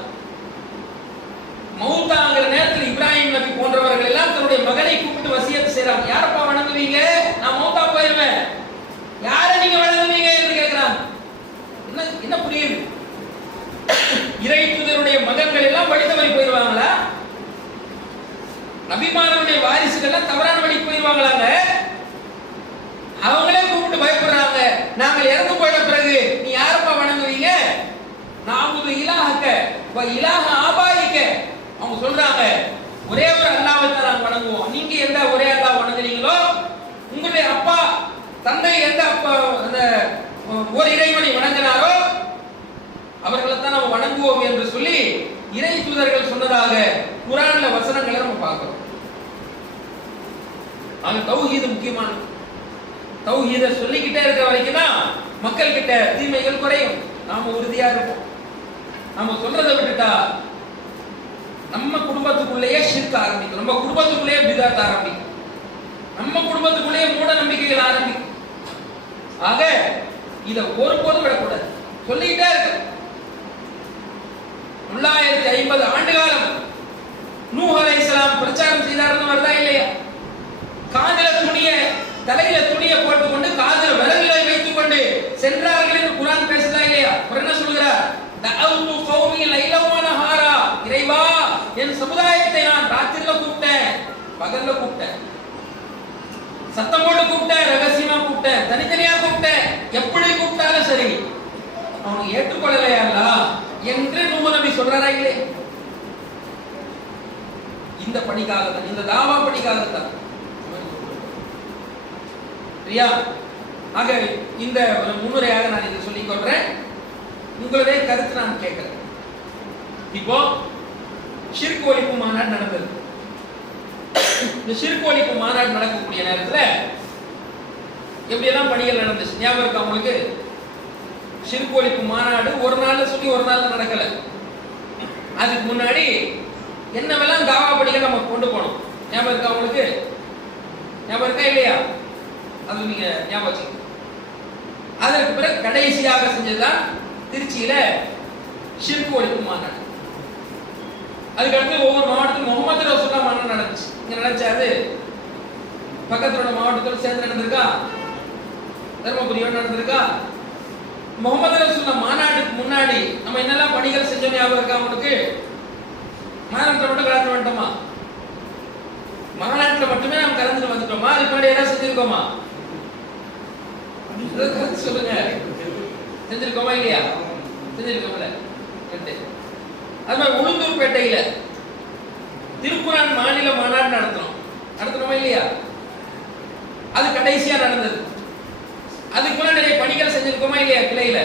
மௌத்தாங்கிற நேரத்தில் இப்ராஹிம் நபி போன்றவர்கள் எல்லாம் தன்னுடைய மகனை கூப்பிட்டு வசியத்து செய்றாங்க. யாரப்பா வணங்குவீங்க, நான் மௌத்தா போயிருவேன், யாரை நீங்க வணங்குவீங்க என்று கேட்கிறாங்க. என்ன புரியுது, இறை தூதருடைய மகன்கள் எல்லாம் வழி தவறி போயிருவாங்களா? நபிமார்களுடைய வாரிசுகள் எல்லாம் தவறான வழிக்கு போயிருவாங்களாங்க? அவங்களே கூப்பிட்டு பயப்படுறாங்க, நாங்கள் இறந்து போயிட பிறகு நீ யாரப்பா வணங்குவீங்க, நாமுது இலாஹக்க வ இலாஹ ஆபாயிக்க. அவங்க சொல்றாங்க, ஒரே ஒரு அல்லாஹ்வை தான் நாங்கள் வணங்குவோம், நீங்க எந்த ஒரே அல்லாஹ் வணங்குறீங்களோ, உங்களுடைய அப்பா தந்தை எந்த அப்பா அந்த ஒரு இறைவனை வணங்கினாரோ அவர்களை தான் நம்ம வணங்குவோம் என்று சொல்லி இறை தூதர்கள் சொன்னதாக குர்ஆன்ல வசனங்களை நம்ம பார்க்கிறோம். ஆக தௌஹீது முக்கியமானது. தௌஹீதை சொல்லிக்கிட்டே இருக்க வரைக்கும் தான் மக்கள் கிட்ட தீமைகள் குறையும், நாம உறுதியா இருப்போம். நாம சொல்றதை விட்டுட்டா நம்ம குடும்பத்துக்குள்ளேயே ஷிர்க் ஆரம்பிக்கும், நம்ம குடும்பத்துக்குள்ளேயே பிதாத் ஆரம்பிக்கும், நம்ம குடும்பத்துக்குள்ளேயே மூட நம்பிக்கைகள் ஆரம்பிக்கும். ஆக இத ஒருபோதும் விடக்கூடாது, சொல்லிக்கிட்டே இருக்க. 950 ஆண்டு காலம் நூஹ் அலைஹிஸ்ஸலாம் பிரச்சாரம் செய்தார்னு வருதா இல்லையா? காதில துணிய தலையில துணியை போட்டுக்கொண்டு காதில விரல்களை வைத்துக் கொண்டு சென்றார்கள் என்று குர்ஆன் பேசுதா இல்லையா? அப்புறம் என்ன சொல்கிறார்? தஅவுது கௌமி லைலா வ நஹாரா, இறைவா என் சமுதாயத்தை நான் ராத்திரில கூப்பிட்டேன், பகல்ல கூப்பிட்டேன், சத்தம் போட்டு கூப்பிட்டேன், ரகசியமா கூப்பிட்டேன், தனித்தனியா கூப்பிட்டேன், எப்படி கூப்பிட்டாலும் சரி அவனை ஏற்றுக்கொள்ளலையா அல்லாஹ் என்று நூஹ் நபி சொல்றாரா இல்லையா? இந்த பணிக்காக தான், இந்த தாவா பணிக்காக தான். சரியா? ஆக இந்த முன்னுரையாக நான் இதை சொல்லிக் கொள்றேன். உங்களுடைய கருத்து நான் கேட்கிறேன். இப்போ ஷிர்க் ஒழிப்பு மாநாடு நடந்தது. இந்த ஷிர்க் ஒழிப்பு மாநாடு நடக்கக்கூடிய நேரத்தில் எப்படியெல்லாம் பணிகள் நடந்துச்சு ஞாபகம் இருக்கா உங்களுக்கு? ஷிர்க் ஒழிப்பு மாநாடு ஒரு நாள் சொல்லி ஒரு நாள் நடக்கல. அதுக்கு முன்னாடி என்னவெல்லாம் தாவா பணிகள் நம்ம கொண்டு போனோம் ஞாபகம் இருக்கா உங்களுக்கு? ஞாபகம் இருக்கா இல்லையா? அது நீங்க ஞாபகம் வச்சுக்கோங்க. அதற்கு பிறகு கடைசியாக செஞ்சதுதான் திருச்சியில ஷிர்க் ஒழிப்பு மாநாடு. அதுக்கடுத்து ஒவ்வொரு மாவட்டத்திலும் முகமது ரசூலுல்லாஹ் மாநாடு நடந்துச்சு. இங்க நடந்துச்சு, பக்கத்தோட மாவட்டத்தோடு சேர்ந்து நடந்திருக்கா? தர்மபுரியோட நடந்திருக்கா? முகமது ரசூலுல்லாஹ் மாநாட்டுக்கு முன்னாடி நம்ம என்னெல்லாம் பணிகள் செஞ்சோம் ஞாபகம் இருக்கா உங்களுக்கு? மாநாட்டில் மட்டும் கலந்து வந்துட்டோமா? மாநாட்டில் மட்டுமே நம்ம கலந்துட்டு வந்துட்டோமா? அதுக்கு முன்னாடி என்ன செஞ்சிருக்கோமா? சொல்லுங்க, செஞ்சிருக்கோமா இல்லையா? செஞ்சிருக்கோம்ல. அது மாதிரி உளுந்தூர்பேட்டையில திருக்குர்ஆன் மாநில மாநாடு நடத்தணுமா இல்லையா? அது கடைசியா நடந்தது. அதுக்குள்ள நிறைய பணிகள் செஞ்சிருக்கோமா இல்லையா? கிளையில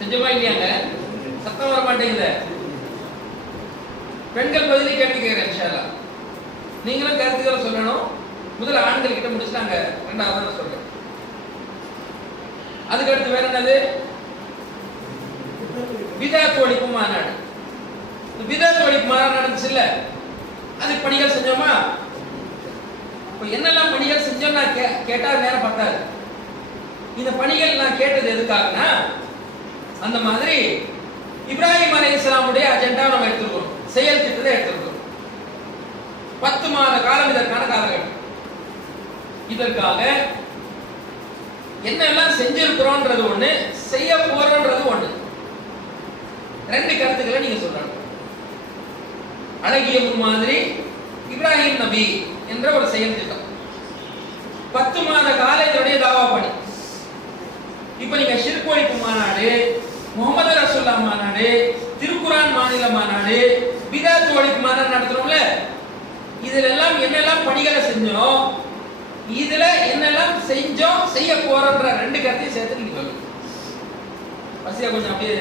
செஞ்சோமா இல்லையாங்க? சத்தம் வர மாட்டேங்குது. பெண்கள் பதிலை கேட்டு கேட்கிறேன். இன்ஷா அல்லாஹ் நீங்களும் கருத்துக்களை சொல்லணும். முதல்ல ஆண்கள் கிட்ட முடிச்சுட்டாங்க, ரெண்டாவது நான் சொல்றேன். அதுக்கு அடுத்து வேற என்னது? பிதாத் ஒழிப்பு மாநாடு. பிதாத் ஒழிப்பு மாநாடு நடந்துச்சு இல்ல? அதுக்கு பணிகள் செஞ்சோமா? இப்போ என்னெல்லாம் பணிகள் செஞ்சோம் நான் கேட்டா நேரம் பத்தாது. இந்த பணிகள் நான் கேட்டது எதுக்காகனா, அந்த மாதிரி இப்ராஹிம் அலைஹிஸ்ஸலாமுடைய அஜெண்டா நம்ம எடுத்துக்கிறோம், செயல் திட்டத்தை எடுத்துக்கிறோம். 10 மாத காலம் இதற்கான காலகட்டம். இதற்காக என்னெல்லாம் செஞ்சிருக்கிறோம்ன்றது ஒண்ணு, செய்ய போறோம்ன்றது ஒண்ணு. ரெண்டு கருத்துக்களை நீங்க சொல்லணும். அழகிய முன்மாதிரி இப்ராஹிம் நபி என்ற ஒரு செயல் திட்டம். 10 மாத கால இதனுடைய தாவா பணி. இப்ப நீங்க ஷிர்க் ஒழிப்பு மாநாடு, முகமது ரசூல்லா மாநாடு, திருக்குரான் மாநில மாநாடு, பிதாத் ஒழிப்பு மாநாடு நடத்துறோம்ல, இதுல எல்லாம் என்னெல்லாம் பணிகளை செஞ்சோம், இதுல என்னெல்லாம் செஞ்சோம், செய்ய போறோம்ன்ற 2 கருத்தையும் சேர்த்து நீங்க சொல்லுங்க. வசதியா கொஞ்சம் அப்படியே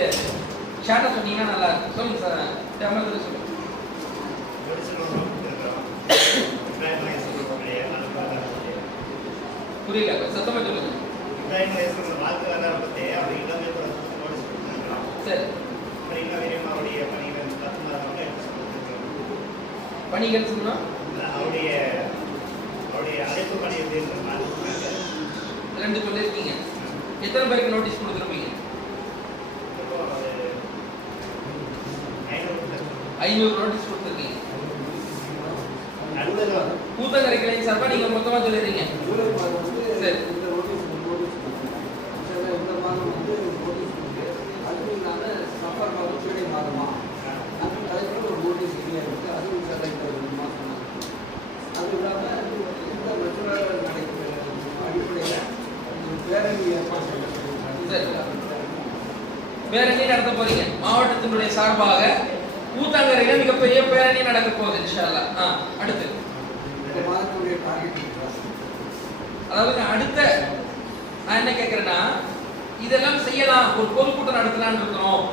ஷார்ட்டா சொன்னீங்கன்னா நல்லா இருக்கும். சொல்லுங்க சார். அமர்ந்து சொல்லுங்க. புரியல, சத்தமா சொல்லுங்க. சரி, பணிகள் சொன்னா அவருடைய அழைப்பு பணி எப்படி 2 சொல்லிருக்கீங்க. எத்தனை பேருக்கு நோட்டீஸ் கொடுத்துருப்பீங்க? 500 நோட்டீஸ் கொடுத்துருக்கீங்க. கூத்தங்கரை கிளை சார்பா நீங்க மொத்தமா சொல்லிடுறீங்க. சரி, பேரணி நடத்த போறீங்க. மாவட்டத்தினுடைய சார்பாக கூத்தாங்கரையில மிகப்பெரிய பேரணி நடக்க போகுது இன்ஷா அல்லாஹ். அடுத்து அதாவது அடுத்த நான் என்ன கேட்கிறேன்னா, இதெல்லாம் செய்யலாம், ஒரு பொதுக்கூட்டம் நடத்தலாம்னு இருக்கிறோம்,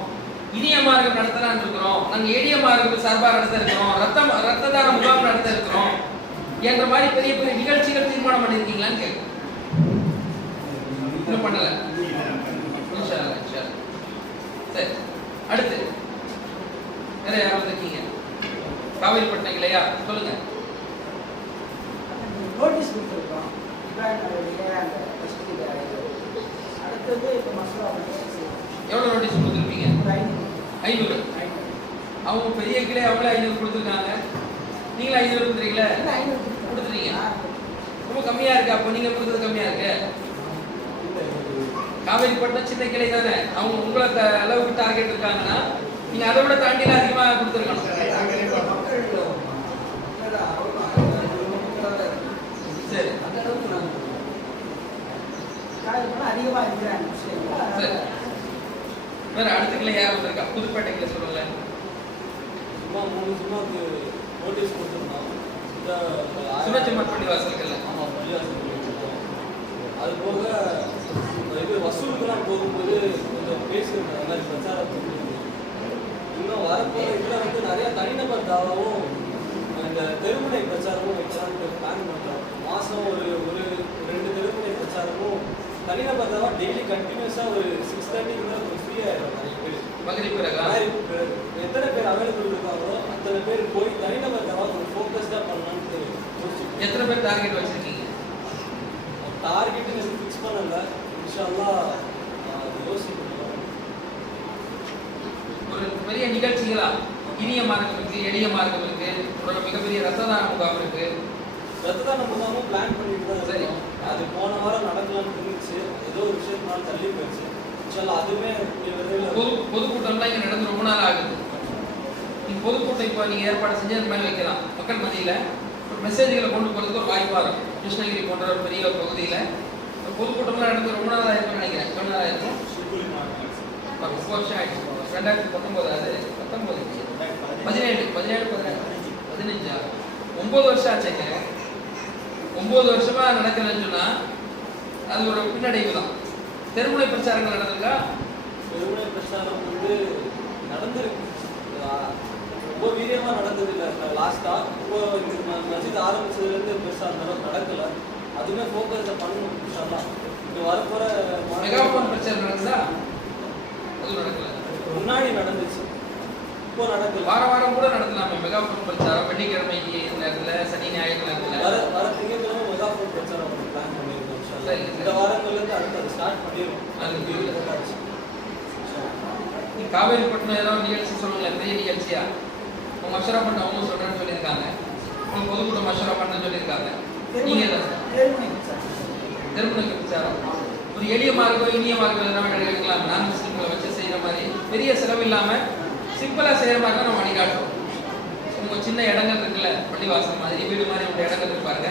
இனிய மார்க்கம் நடத்தலாம்னு இருக்கிறோம், நாங்கள் எளிய மார்க்கம் சார்பாக நடத்த இருக்கிறோம், ரத்த தான முகாம் நடத்த இருக்கிறோம் என்ற மாதிரி பெரிய பெரிய நிகழ்ச்சிகள் தீர்மானம் பண்ணிருக்கீங்களான்னு கேட்கிறேன். இன்னும் பண்ணல. இன்ஷா அல்லாஹ், இன்ஷா அல்லாஹ். சரி, அடுத்து வேற யாராவது இருக்கீங்க? காவேரிப்பட்டினம் இல்லையா? சொல்லுங்க. நோட்டீஸ் கொடுத்துருக்கோம். எவ்வளவு நோட்டீஸ் கொடுத்துருப்பீங்க? 500. அவங்க பெரிய கிளை அவங்களே 500 கொடுத்துருக்காங்க, நீங்களும் 500 கொடுத்துறீங்களா? கொடுத்துறீங்க. ரொம்ப கம்மியா இருக்கு. அப்போ நீங்க கொடுத்தது கம்மியா இருக்கு. காவேரிப்பட்டினம் சின்ன கிளை தானே, அவங்க உங்களுக்கு அளவுக்கு டார்கெட் இருக்காங்கன்னா நீங்க அதை விட தாண்டி அதிகமாக கொடுத்துருக்கணும். சரி, வேற அடுத்த கிளை யார் வந்திருக்கா? புதுப்பேட்டை கிளை சொல்லுங்க. சும்மா 3 சும்மாக்கு நோட்டீஸ் கொடுத்துருந்தோம். சுனச்சம்மன் பள்ளி வாசல்கள்ல. ஆமாம், பள்ளிவாசல் கொடுத்துருக்கோம். அது போக இது வசூலுக்கெல்லாம் போகும்போது கொஞ்சம் பேசுகிற மாதிரி பிரச்சாரம் இன்னும் வரப்போகிற இதில் வந்து நிறையா தனிநபர் தாவாவும் இந்த தெருமுனை பிரச்சாரமும் வைக்கலாம்னு பிளான் பண்ணுறோம். மாதம் ஒரு 2 தெருமுனை பிரச்சாரமும் தனிநபர் தாவா டெய்லி கண்டினியூஸாக ஒரு 6:30 ஒரு ஃப்ரீயாக நிறைய பேர் எத்தனை பேர் அவைலபிள் இருக்காங்களோ அத்தனை பேர் போய் தனிநபர் தாவா ஒரு ஃபோக்கஸ்டாக பண்ணலான்னு யோசிச்சு. எத்தனை பேர் டார்கெட் வச்சிருக்கீங்க? டார்கெட்டு ஃபிக்ஸ் பண்ணல. இன்ஷா அல்லாஹ் யோசிக்கணும். ஒரு பெரிய நிகழ்ச்சிகளா இனிய மார்க்கம் இருக்கு, எளிய மார்க்கம் இருக்கு, ஒரு மிகப்பெரிய ரத்த தான முகாம் இருக்கு. ரத்த தான முகாமும் பிளான் பண்ணிட்டு தான் சரி. அது போன வாரம் நடக்கலாம்னு இருந்துச்சு, ஏதோ ஒரு விஷயத்தினால தள்ளி போயிடுச்சு. இன்ஷா அதுவுமே பொதுக்கூட்டம்லாம் இங்கே நடந்து ரொம்ப நாள் ஆகுது. நீங்க பொதுக்கூட்டம் இப்போ நீங்க ஏற்பாடு செஞ்சு அந்த மாதிரி வைக்கலாம். மக்கள் மத்தியில ஒரு மெசேஜ்களை கொண்டு போறதுக்கு ஒரு வாய்ப்பா இருக்கும். கிருஷ்ணகிரி போன்ற ஒரு பெரிய ஒரு பகுதியில பொதுக்கூட்டம்லாம் நடந்து ரொம்ப நாள் ஆயிருக்கும்னு நினைக்கிறேன். எவ்வளவு நாள் ஆயிருக்கும்? 10 வருஷம் ஆயிடுச்சு. 2019 அது 19 17 15 9 வருஷம் ஆச்சுங்க. 9 வருஷமா நடக்கலன்னு சொன்னா அது ஒரு பின்னடைவு தான். தெருமுனை பிரச்சாரங்கள் நடந்திருக்கா? தெருமுனை பிரச்சாரம் வந்து நடந்திருக்கு, ரொம்ப வீரியமா நடந்தது இல்லை. லாஸ்டா இப்போ மஸ்ஜித் ஆரம்பிச்சதுலேருந்து பெருசாக அந்த அளவுக்கு நடக்கல. அதுவுமே ஃபோக்கஸை பண்ணணும். இது வரப்போற மெகாஃபோன் பிரச்சாரம் நடந்ததா? அது நடக்கல. முன்னாடி நடந்துச்சு, இப்போ நடக்கல. வாரம் கூட நடத்தலாமே மெகாஃபோன் பிரச்சாரம். வெள்ளிக்கிழமை நேரத்தில், சனி ஞாயிறு நேரத்தில், வர திங்கட்கிழமை மெகாஃபோன் பிரச்சாரம் பிளான் பண்ணியிருக்கோம். இந்த வாரங்கள்லேருந்து அடுத்து ஸ்டார்ட் பண்ணிடுவோம். அது காவேரிப்பட்டினம் ஏதாவது நிகழ்ச்சி சொல்லுங்க, பெரிய நிகழ்ச்சியா? உங்க மஷரா பண்ண அவங்க சொல்றேன்னு சொல்லியிருக்காங்க, உங்க பொதுக்கூட்டம் மஷரா பண்ண சொல்லியிருக்காங்க. நீங்க தெருமுனை பிரச்சாரம் ஒரு எளிய மார்க்கம், இனிய மார்க்கம் நம்ம எடுக்கலாம். நான் முஸ்லிம்களை வச்சு செய்யற மாதிரி பெரிய செலவு இல்லாம சிம்பிளா செய்யற மாதிரி தான் நம்ம அணிகாட்டுறோம். உங்க சின்ன இடங்கள் இருக்குல்ல, பள்ளிவாசல் மாதிரி வீடு மாதிரி உள்ள இடங்கள் இருக்கு பாருங்க,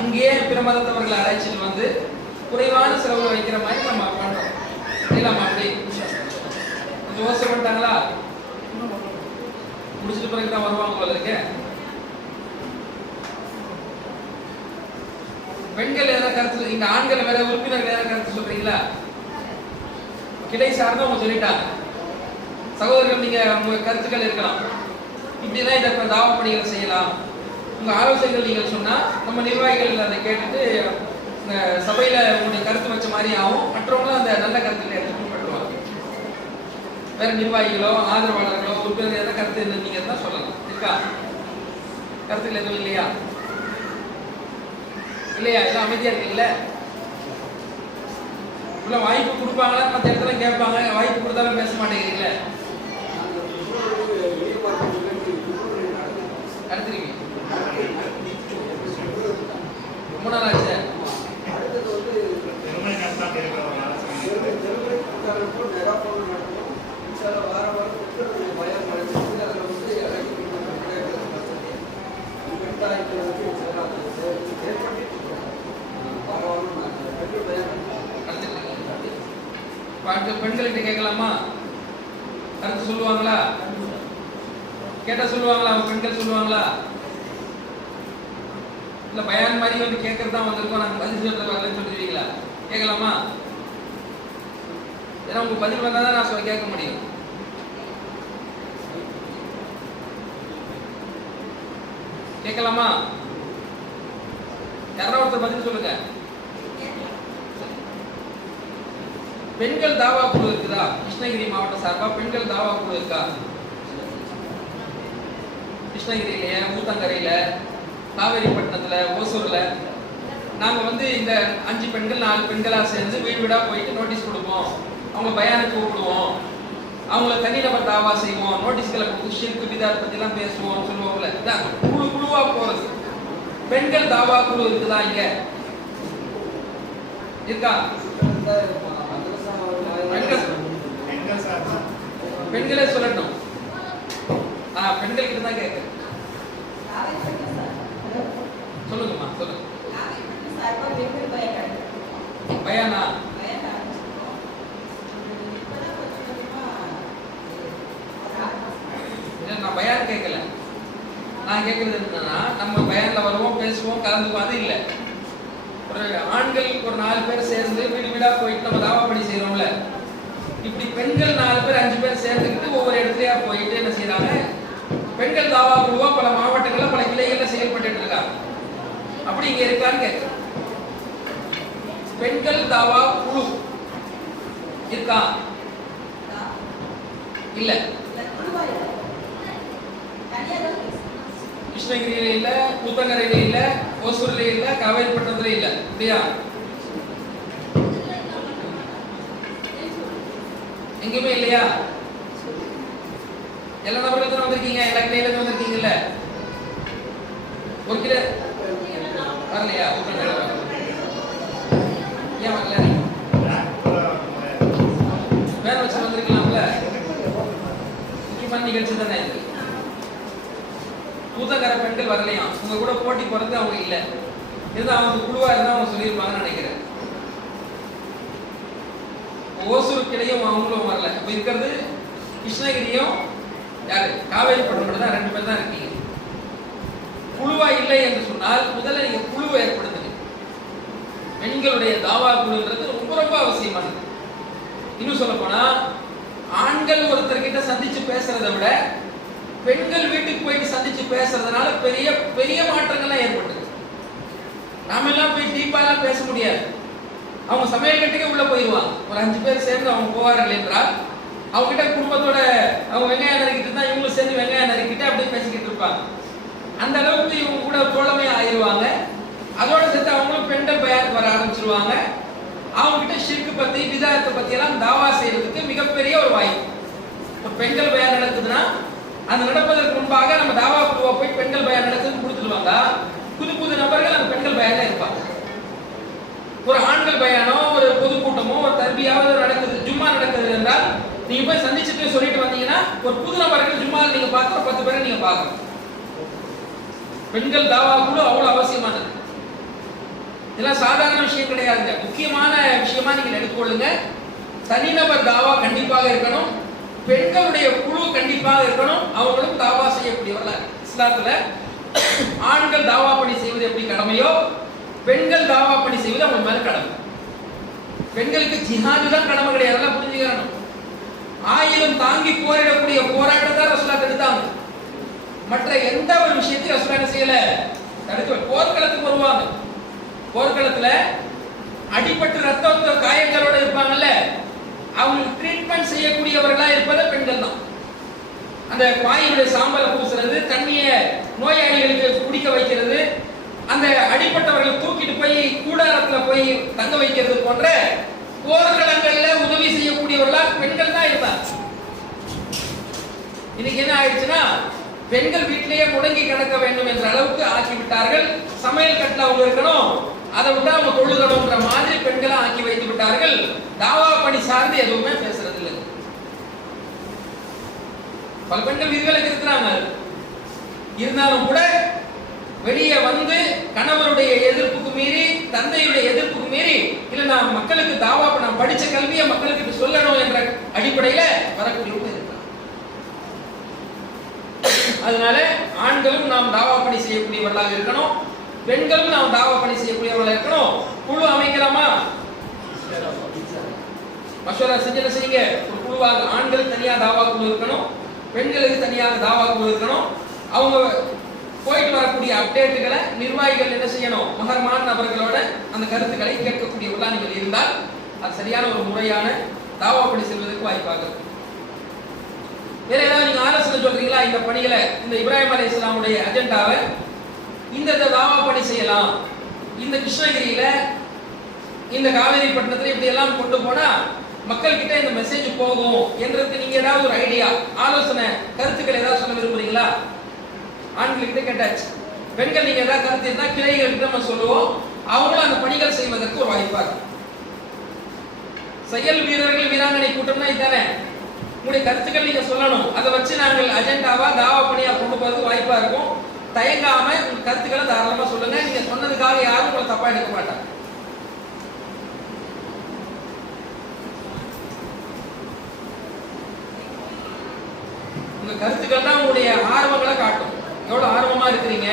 அங்கேயே பிற மதத்தவர்களை அழைச்சிட்டு வந்து குறைவான செலவுல வைக்கிற மாதிரி நம்ம பண்றோம். இல்லம்மா அப்படி கொஞ்சம் யோசனை பண்ணிட்டாங்களா? முடிச்சிட்டு பிறகு தான் வருவாங்க போல இருக்கு. பெண்கள் ஏதாவது கருத்து, இங்க ஆண்கள் வேற உறுப்பினர்கள் ஏதாவது கருத்து சொல்றீங்களா? கிளை சார்ந்தவங்க சொல்லிட்டாங்க. சகோதரர்கள் நீங்க உங்க கருத்துக்கள் இருக்கலாம், இப்படிதான் இதை தாவா பணிகள் செய்யலாம், உங்க ஆலோசனைகள் நீங்கள் சொன்னா நம்ம நிர்வாகிகள் அதை கேட்டுட்டு சபையில உங்களுடைய கருத்து வச்ச மாதிரி ஆகும், மற்றவங்களும் அந்த நல்ல கருத்துக்களை எடுத்துட்டு பண்ணுவாங்க. வேற நிர்வாகிகளோ ஆதரவாளர்களோ உறுப்பினர்கள் ஏதாவது கருத்து என்ன நீங்க தான் சொல்லலாம். இருக்கா கருத்துக்கள் எதுவும் இல்லையா? இல்லையா? எல்லாம் அமைதியா இருக்கீங்களா? உள்ள வாய்ப்பு கொடுப்பாங்களா? மற்ற இடத்துல கேட்பாங்க, வாய்ப்பு கொடுத்தாலும் பேச மாட்டேங்கிறீங்களே. அடுத்துருக்கீங்க ரொம்ப நாள் ஆச்சு. பெண்கள்கிட்ட கேட்கலாமா? கருத்து சொல்லுவாங்களா? கேட்டா சொல்லுவாங்களா? பெண்கள் சொல்லுவாங்களா? இல்ல பயான் மாதிரி வந்து கேட்கறது தான் வந்திருக்கோம், நாங்க பதில் சொல்றது வரலன்னு சொல்லிடுவீங்களா? கேட்கலாமா? ஏன்னா உங்க பதில் வந்தாதான் நான் கேட்க முடியும். கேட்கலாமா? யாராவது ஒருத்தர் பதில் சொல்லுங்க. பெண்கள் தாவா குழு இருக்குதா? கிருஷ்ணகிரி மாவட்ட சார்பா பெண்கள் தாவா குழு இருக்கா? கிருஷ்ணகிரியில, ஊத்தங்கரையில, காவேரிப்பட்டினத்துல, ஓசூர்ல நாங்க வந்து இந்த 5 பெண்கள் 4 பெண்களா சேர்ந்து வீடு வீடா போயிட்டு நோட்டீஸ் கொடுப்போம், அவங்க பயானுக்கு கூப்பிடுவோம், அவங்கள தனிநபர் தாவா செய்வோம், நோட்டீஸ்களை கொடுத்து ஷிர்க் பிதாத் பத்தி எல்லாம் பேசுவோம் சொல்லுவோம்ல. குழு குழுவா போறது. பெண்கள் தாவா குழு இருக்குதா? இங்க இருக்கா? பெண்களே சொல்லட்டும். பெண்கள் கிட்ட தான் கேட்க சொல்லுங்கம்மா, சொல்லுங்க. பயானா நான் பயான் கேட்கல. நான் கேட்கறது என்னன்னா, நம்ம பயான்ல வருவோம், பேசுவோம், கலந்துக்குவோம், அது இல்லை. ஒரு ஆண்கள் ஒரு 4 பேர் சேர்ந்து வீடு வீடா போயிட்டு நம்ம தாவா பணி செய்யறோம்ல, இப்படி பெண்கள் 4 பேர் 5 பேர் சேர்ந்துக்கிட்டு ஒவ்வொரு இடத்துலயா போயிட்டு என்ன செய்யறாங்க, பெண்கள் தாவா குழுவா பல மாவட்டங்கள்ல பல கிளைகள்ல செயல்பட்டு இருக்காங்க. அப்படி இங்க இருக்கான்னு கேட்கிறேன். பெண்கள் தாவா குழு இருக்கா? இல்ல. கிருஷ்ணகிரியில இல்ல, ஊத்தங்கரையில இல்ல, ஓசூர்ல இல்ல, காவேரிப்பட்டினத்துல இல்ல, இல்லையா? எங்கேயுமே இல்லையா? எல்லா நபர்களும் வந்திருக்கீங்க, எல்லா கிளையில வந்திருக்கீங்கல்ல. ஒரு கிளை வரலையா? ஏன் வரல? வேற வச்சு வந்திருக்கலாம்ல. முக்கியமான நிகழ்ச்சி தானே இது. ஊத்தங்கர பெண்கள் வரலையா? உங்க கூட போட்டி போறது அவங்க இல்ல. இருந்தா அவங்க குழுவா இருந்தா அவங்க சொல்லியிருப்பாங்கன்னு நினைக்கிறேன். ஓசூர் கிளையும் அவங்களும் வரல. இப்ப இருக்கிறது கிருஷ்ணகிரியும் யாரு, காவேரிப்பட்டினம் தான் 2 பேர் தான் இருக்கீங்க. குழுவா இல்லை என்று சொன்னால் முதல்ல நீங்க குழுவை ஏற்படுத்துங்க. பெண்களுடைய தாவா குழுன்றது ரொம்ப ரொம்ப அவசியமானது. இன்னும் சொல்ல போனா ஆண்கள் ஒருத்தர்கிட்ட சந்திச்சு பேசுறதை விட பெண்கள் வீட்டுக்கு போயிட்டு சந்திச்சு பேசுறதுனால பெரிய பெரிய மாற்றங்கள்லாம் ஏற்பட்டது. நாம எல்லாம் போய் டீப்பாலாம் பேச முடியாது. அவங்க சமையல் கட்டுக்கே உள்ள போயிடுவாங்க. ஒரு 5 பேர் சேர்ந்து அவங்க போவார்கள் என்றால் அவங்க கிட்ட குடும்பத்தோட அவங்க வெங்காயம் நறுக்கிட்டு தான் இவங்களும் சேர்ந்து வெங்காயம் நறுக்கிட்டு அப்படியே பேசிக்கிட்டு இருப்பாங்க. அந்த அளவுக்கு இவங்க கூட தோழமையா ஆயிடுவாங்க. அதோட சேர்த்து அவங்களும் பெண்கள் பயானுக்கு வர ஆரம்பிச்சிருவாங்க. அவங்க கிட்ட ஷிர்க் பத்தி பிதாத்தை பத்தி எல்லாம் தாவா செய்யறதுக்கு மிகப்பெரிய ஒரு வாய்ப்பு. இப்போ பெண்கள் பயான் நடக்குதுன்னா அந்த நடப்பதற்கு முன்பாக நம்ம தாவா குழுவா போய் பெண்கள் பயான் நடக்குதுன்னு கொடுத்துருவாங்க. புது புது நபர்கள் அந்த பெண்கள் பயான்ல இருப்பாங்க. ஒரு ஆண்கள் பயானோ ஒரு பொதுக்கூட்டமோ ஒரு தர்பியாவோ நடக்குது, ஜும்மா நடக்குது என்றால் நீங்க போய் சந்திச்சுட்டு சொல்லிட்டு வந்தீங்கன்னா ஒரு புது நபர்கள் ஜும்மாவில் நீங்க பார்த்து 10 பேரை நீங்க பார்க்கணும். பெண்கள் தாவா குழு அவ்வளவு அவசியமானது. இதெல்லாம் சாதாரண விஷயம் கிடையாதுங்க, முக்கியமான விஷயமா நீங்க எடுத்துக்கொள்ளுங்க. தனிநபர் தாவா கண்டிப்பாக இருக்கணும், பெண்களுடைய குழு கண்டிப்பாக இருக்கணும். அவங்களும் தாவா செய்யக்கூடியவர்கள். இஸ்லாத்துல ஆண்கள் தாவா பணி செய்வது எப்படி கடமையோ, பெண்கள் தாவா பணி செய்வது அவங்க மேல கடமை. பெண்களுக்கு ஜிஹாது தான் கடமை கிடையாது, அதெல்லாம் புரிஞ்சுக்கணும். ஆயிரம் தாங்கி போரிடக்கூடிய போராட்டத்தை ரசூலுல்லாஹ் தடுத்தாங்க. மற்ற எந்த ஒரு விஷயத்தையும் ரசூலுல்லாஹ் என்ன செய்யல, தடுக்கல. போர்க்களத்துக்கு வருவாங்க, போர்க்களத்துல அடிபட்டு ரத்த காயங்களோட இருப்பாங்கல்ல, அவங்களுக்கு ட்ரீட்மெண்ட் செய்யக்கூடியவர்களா இருப்பது பெண்கள் தான். அந்த பாயினுடைய சாம்பலை பூசுறது, தண்ணியை நோயாளிகளுக்கு குடிக்க வைக்கிறது, அந்த அடிப்பட்டவர்கள் தூக்கிட்டு போய் கூடாரத்துல போய் தங்க வைக்கிறது போன்ற போர்க்களங்கள்ல உதவி செய்யக்கூடியவர்களா பெண்கள் தான் இருந்தாங்க. இன்னைக்கு என்ன ஆயிடுச்சுன்னா, பெண்கள் வீட்டிலேயே முடங்கி கிடக்க வேண்டும் என்ற அளவுக்கு ஆக்கிவிட்டார்கள். சமையல் கட்டில அவங்க இருக்கணும், அதை விட்டு அவங்க தொழுகணும்ன்ற மாதிரி பெண்களை ஆக்கி வைத்து விட்டார்கள். தாவா பணி சார்ந்து எதுவுமே பேசுறது இல்லை. பல பெண்கள் விதிவிலக்கு இருக்கிறாங்க, இருந்தாலும் கூட வெளியே வந்து கணவருடைய எதிர்ப்புக்கு மீறி, தந்தையுடைய எதிர்ப்புக்கு மீறி, இல்ல நான் மக்களுக்கு தாவா, நான் படிச்ச கல்வியை மக்களுக்கு சொல்லணும் என்ற அடிப்படையில வரக்கூடியவங்க இருக்கிறாங்க. அதனால ஆண்களும் நாம் தாவா பணி செய்யக்கூடியவர்களாக இருக்கணும், பெண்களும் நாம் தாவா பணி செய்யக்கூடியவர்களாக இருக்கணும். குழு அமைக்கலாமா? மஷவரா செஞ்சு செய்யுங்க. ஒரு குழுவாக ஆண்களுக்கு தனியாக தாவா குழு இருக்கணும், பெண்களுக்கு தனியாக தாவா குழு இருக்கணும். அவங்க போயிட்டு வரக்கூடிய அப்டேட்டுகளை நிர்வாகிகள் என்ன செய்யணும், மகரமான நபர்களோட அந்த கருத்துக்களை கேட்கக்கூடியவர்களாக நீங்கள் இருந்தால் அது சரியான ஒரு முறையான தாவா பணி செல்வதற்கு வாய்ப்பாக. வேற ஏதாவது நீங்க ஆலோசனை சொல்றீங்களா? இந்த பணிகளை, இந்த இப்ராஹிம் அலைஹிஸ்ஸலாமுடைய அஜெண்டாவை இந்த தாவா பணி செய்யலாம், இந்த கிருஷ்ணகிரியில இந்த காவேரி பட்டணத்துல இப்படி எல்லாம் கொண்டு போனா மக்கள் கிட்ட இந்த மெசேஜ் போகும் என்றதுக்கு நீங்க ஏதாவது ஒரு ஐடியா, ஆலோசனை, கருத்துக்கள் ஏதாவது சொல்ல விரும்புறீங்களா? ஆண்கள் கிட்ட கேட்டாச்சு, பெண்கள் நீங்க ஏதாவது கருத்து இருந்தா கிளைகள் கிட்ட நம்ம சொல்லுவோம், அவங்களும் அந்த பணிகள் செய்வதற்கு ஒரு வாய்ப்பா இருக்கு. செயல் வீரர்கள் வீராங்கனை கூட்டம்னா இதுதானே, உங்களுடைய கருத்துக்கள் நீங்க சொல்லணும், அதை வச்சு நாங்கள் அஜெண்டாவா தாவா பணியா கொண்டு போறதுக்கு வாய்ப்பா இருக்கும். தயங்காம உங்க கருத்துக்களை தாராளமா சொல்லுங்க. நீங்க சொன்னதுக்காக யாரும் உங்களை தப்பா எடுக்க மாட்டாங்க. உங்க கருத்துக்கள் தான் உங்களுடைய ஆர்வங்களை காட்டும். எவ்வளவு ஆர்வமா இருக்கிறீங்க,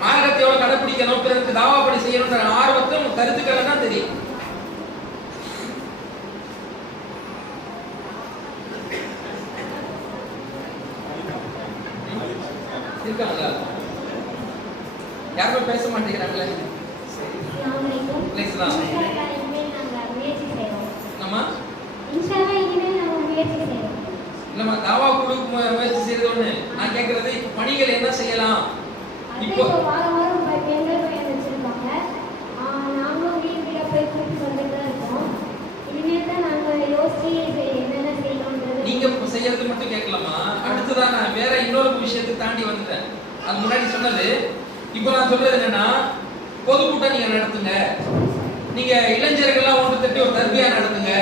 மார்க்கத்தை எவ்வளவு கடைபிடிக்கணும், பிறருக்கு தாவா பணி செய்யணும்ன்ற ஆர்வத்தை உங்க கருத்துக்களை தான் தெரியும். இருக்காங்களா? யாருமே பேச மாட்டேங்கிறாங்களே. நம்ம தாவா குழுக்கு முயற்சி செய்யறது ஒண்ணு. நான் கேட்கறது இப்ப பணிகள் என்ன செய்யலாம்? இப்போ நீங்க செய்யறது மட்டும் கேட்கலாமா? அடுத்துதான் நான் வேற இன்னொரு விஷயத்தை தாண்டி வந்துட்டேன். அது முன்னாடி சொன்னது. இப்போ நான் சொல்றது என்னன்னா, பொதுக்கூட்டம் நீங்க நடத்துங்க, நீங்க இளைஞர்கள்லாம் ஒன்று தட்டி ஒரு தர்பியா நடத்துங்க,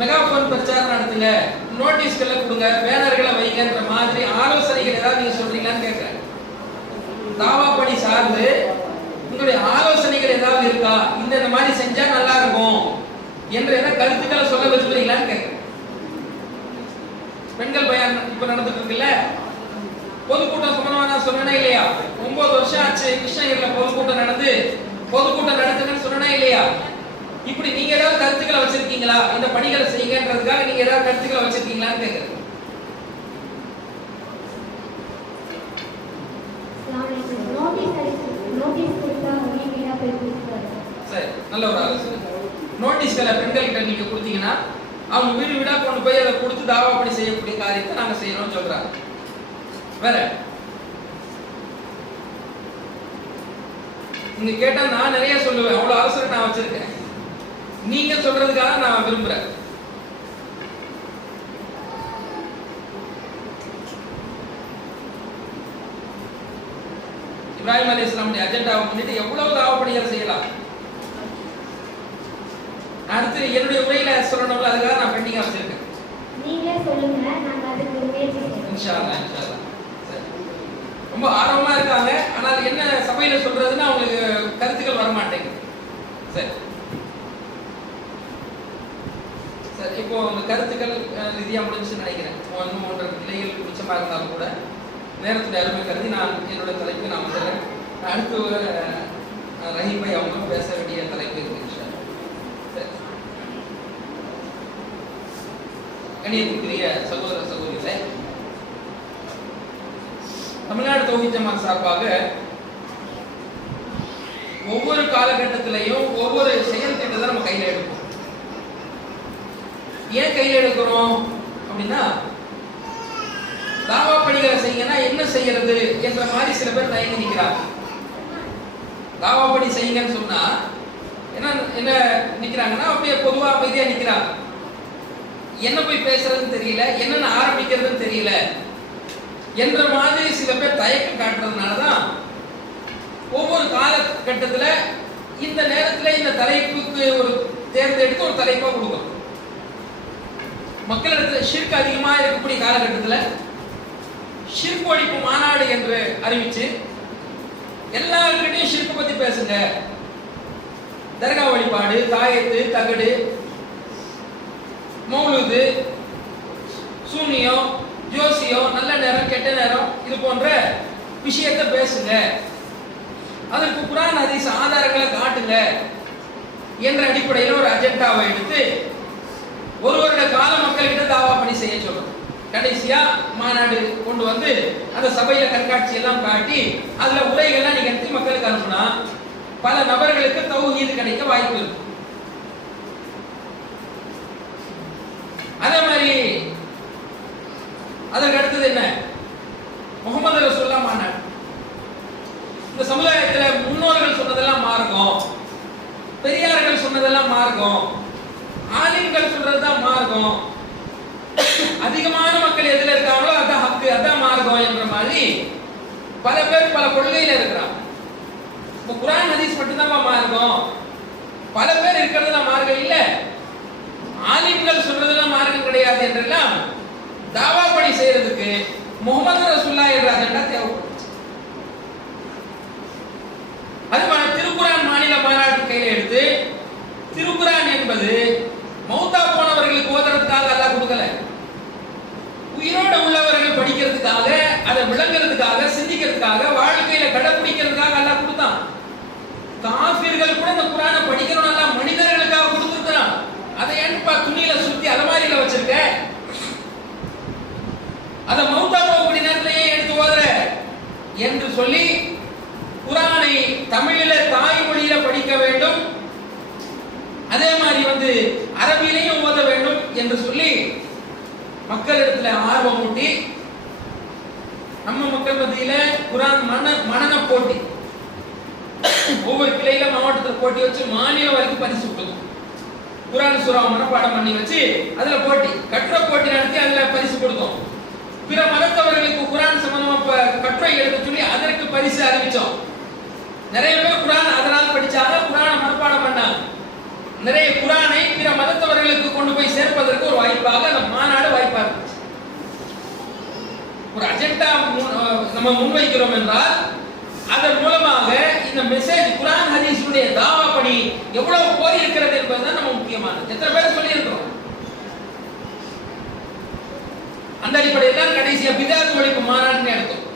மெகாஃபோன் பிரச்சாரம் நடத்துங்க, நோட்டீஸ்களை கொடுங்க, பேனர்களை வைங்கன்ற மாதிரி ஆலோசனைகள் ஏதாவது நீங்க சொல்றீங்களான்னு கேட்கிறேன். தாவா பணி சார்ந்து உங்களுடைய ஆலோசனைகள் ஏதாவது இருக்கா? இந்த மாதிரி செஞ்சா நல்லா இருக்கும் என்ற ஏதாவது கருத்துக்களை சொல்ல விரும்புறீங்களான்னு கேட்கிறேன். பெண்கள் பயான் இப்ப நடந்துட்டு இருக்குல்ல, பொதுக்கூட்டம் சம்பந்தமா நான் சொன்னேனா இல்லையா? 9 வருஷம் ஆச்சு கிருஷ்ணகிரியில பொதுக்கூட்டம் நடந்து, பொதுக்கூட்டம் நடத்துங்கன்னு சொன்னேனா இல்லையா? இப்படி நீங்க ஏதாவது கருத்துக்களை வச்சிருக்கீங்களா? இந்த பணிகளை செய்யுங்கன்றதுக்காக நீங்க ஏதாவது கருத்துக்களை வச்சிருக்கீங்களான்னு கேக்குறேன். சரி, நல்ல ஒரு ஆலோசனை. நோட்டீஸ்களை பெண்கள் கிட்ட நீங்க கொடுத்தீங்கன்னா அவங்க வீடு வீடா கொண்டு போய் அதை கொடுத்து தாவா பணி செய்யக்கூடிய காரியத்தை நாங்க செய்யணும்னு சொல்றாங்க. வேற நீங்க கேட்டா நான் நிறைய சொல்லுவேன், அவ்வளவு அவசரம் நான் வச்சிருக்கேன். நீங்க சொல்றதுக்காக நான் விரும்புறேன். இப்ராஹிம் அலைஹிஸ்ஸலாமுடைய அஜெண்டாவை முன்னிட்டு எவ்வளவு தாவா பணிகள் செய்யலாம். அடுத்து என்னுடைய உரையில சொல்லணும்ல, அதுக்காக நான் பெண்டிங்கா வச்சிருக்கேன். நீங்களே சொல்லுங்க, நாங்க அதுக்கு முயற்சி செய்றோம். இன்ஷா அல்லாஹ், இன்ஷா அல்லாஹ். ரொம்ப ஆர்வமா இருக்காங்க, ஆனால் என்ன சபையில சொல்றதுன்னு அவங்களுக்கு கருத்துக்கள் வர மாட்டேங்குது. சரி சரி, இப்போ உங்க கருத்துக்கள் ரீதியா முடிஞ்சுன்னு நினைக்கிறேன். இன்னும் 1.5 நிலைகள் மிச்சமா இருந்தாலும் கூட நேரத்துடைய அருமை கருதி நான் என்னோட தலைப்பு நான் வந்துடுறேன். அடுத்து ரஹீமை அவங்க பேச வேண்டிய தலைப்பு இருக்கு. சரி, கணியத்துக்குரிய சகோதர சகோதரிகளே, தமிழ்நாடு தௌஹீத் ஜமாத் சார்பாக ஒவ்வொரு காலகட்டத்திலையும் ஒவ்வொரு செயல் திட்டத்தை நம்ம கையில் எடுப்போம். ஏன் கையில் எடுக்கிறோம் அப்படின்னா, தாவா பணிகளை செய்யனா என்ன செய்யறது என்ற மாதிரி சில பேர் தயங்கி நிற்கிறாங்க. தாவா பணி செய்யுங்கன்னு சொன்னா என்ன நிக்கிறாங்கன்னா, அப்படியே பொதுவா அமைதியா நிக்கிறாங்க. என்ன போய் பேசுறதுன்னு தெரியல, என்னென்ன ஆரம்பிக்கிறதுன்னு தெரியல என்ற மாதிரி சில பேர் தயக்கம் காட்டுறதுனாலதான் ஒவ்வொரு காலகட்டத்துல இந்த நேரத்துல இந்த தலைப்புக்கு ஒரு தேர்ந்தெடுத்து ஒரு தலைப்பா கொடுக்கும். மக்களிடத்துல ஷிர்க் அதிகமா இருக்கக்கூடிய காலகட்டத்துல ஷிர்க் ஒழிப்பு மாநாடு என்று அறிவிச்சு எல்லாருக்கிட்டையும் ஷிர்க் பத்தி பேசுங்க, தர்கா வழிபாடு, தாயத்து, தகடு, மௌலுது, சூனியம், ஜோசியம், நல்ல நேரம் கெட்ட நேரம், இது போன்ற விஷயத்தை பேசுங்க, அதற்கு குர்ஆன் ஹதீஸ் ஆதாரங்களை காட்டுங்க என்ற அடிப்படையில் ஒரு அஜெண்டாவை எடுத்து ஒரு வருட கால மக்கள்கிட்ட தாவா பணி செய்ய சொல்றோம். கடைசியா மாநாடு கொண்டு வந்து அந்த சபையில கண்காட்சி எல்லாம் காட்டி அதுல உரைகள்லாம் நிகழ்த்தி மக்களுக்கு அனுப்புனா பல நபர்களுக்கு தௌஹீத் கிடைக்க வாய்ப்பு இருக்கு. அதே மாதிரி அதற்கு அடுத்தது என்ன, முஹம்மது ரசூலுல்லாஹ் மாநாடு. இந்த சமுதாயத்துல முன்னோர்கள் சொன்னதெல்லாம் மார்க்கம், பெரியார்கள் சொன்னதெல்லாம் மார்க்கம், ஆலிம்கள் சொல்றதுதான் மார்க்கம், அதிகமான மக்கள் எதுல இருக்காங்களோ அதான் ஹக்கு, அதான் மார்க்கம் என்ற மாதிரி பல பேர் பல கொள்கையில இருக்கிறாங்க. இப்போ குர்ஆன் ஹதீஸ் மட்டும்தான் மார்க்கம், பல பேர் இருக்கிறதுலாம் மார்க்கம் இல்ல, ஆலிம்கள் சொல்றதெல்லாம் மார்க்கம் கிடையாது என்றெல்லாம் தாவா பணி செய்யறதுக்கு முஹம்மது ரசூலுல்லாஹ் என்ற அஜெண்டா தேவைப்படுது. அதுமாதிரி திருக்குர்ஆன் மாநில மாநாட்டு கையில எடுத்து, திருக்குர்ஆன் என்பது மௌத்தா போனவர்களுக்கு ஓதுறதுக்காக அல்லாஹ் கொடுக்கல, உயிரோட உள்ளவர்கள் படிக்கிறதுக்காக, அதை விளங்குறதுக்காக, சிந்திக்கிறதுக்காக, வாழ்க்கையில கடைபிடிக்கிறதுக்காக அல்லாஹ் கொடுத்தான். காஃபிர்கள் கூட இந்த குர்ஆனை படிக்கணும் அல்லாஹ் மனிதர்களுக்காக கொடுத்துருக்கான். அதை ஏன்பா துணியில சுத்தி அலமாரியில வச்சிருக்க, அதை மௌத்தா போகக்கூடிய நேரத்திலேயே எடுத்து ஓதுற என்று சொல்லி குர்ஆனை தமிழில தாய்மொழியில படிக்க வேண்டும், அதே மாதிரி அரபியிலையும் ஓத வேண்டும் என்று சொல்லி மக்களிடத்துல ஆர்வம் ஊட்டி நம்ம மக்கள் மத்தியில குர்ஆன் மனன போட்டி, ஒவ்வொரு கிளையில மாவட்டத்தில் போட்டி வச்சு மாநிலம் வரைக்கும் பரிசு கொடுக்கும். குர்ஆன் சூரா மனப்பாடம் பண்ணி வச்சு அதுல போட்டி, கட்டுரை போட்டி நடத்தி அதுல பரிசு கொடுத்தோம். பிற மதத்தவர்களுக்கு குர்ஆன் சம்பந்தமா கட்டுரை எழுத சொல்லி அதற்கு பரிசு அறிவிச்சோம். நிறைய பேர் குர்ஆன் அதனால் படிச்சாங்க, குர்ஆனை மனப்பாடம் பண்ணாங்க. நிறைய குர்ஆனை பிற மதத்தவர்களுக்கு கொண்டு போய் சேர்ப்பதற்கு ஒரு வாய்ப்பாக அந்த மாநாடு வாய்ப்பா இருந்துச்சு. ஒரு அஜெண்டா நம்ம முன்வைக்கிறோம் என்றால் அதன் மூலமாக இந்த மெசேஜ் குர்ஆன் ஹதீஸுடைய தாவா பணி எவ்வளவு போய் இருக்கிறது என்பதுதான் நம்ம முக்கியமானது. எத்தனை பேர் சொல்லி இருக்கிறோம். அந்த அடிப்படையில் தான் கடைசியா பிதாத் ஒழிப்பு மாநாடு எடுத்தோம்.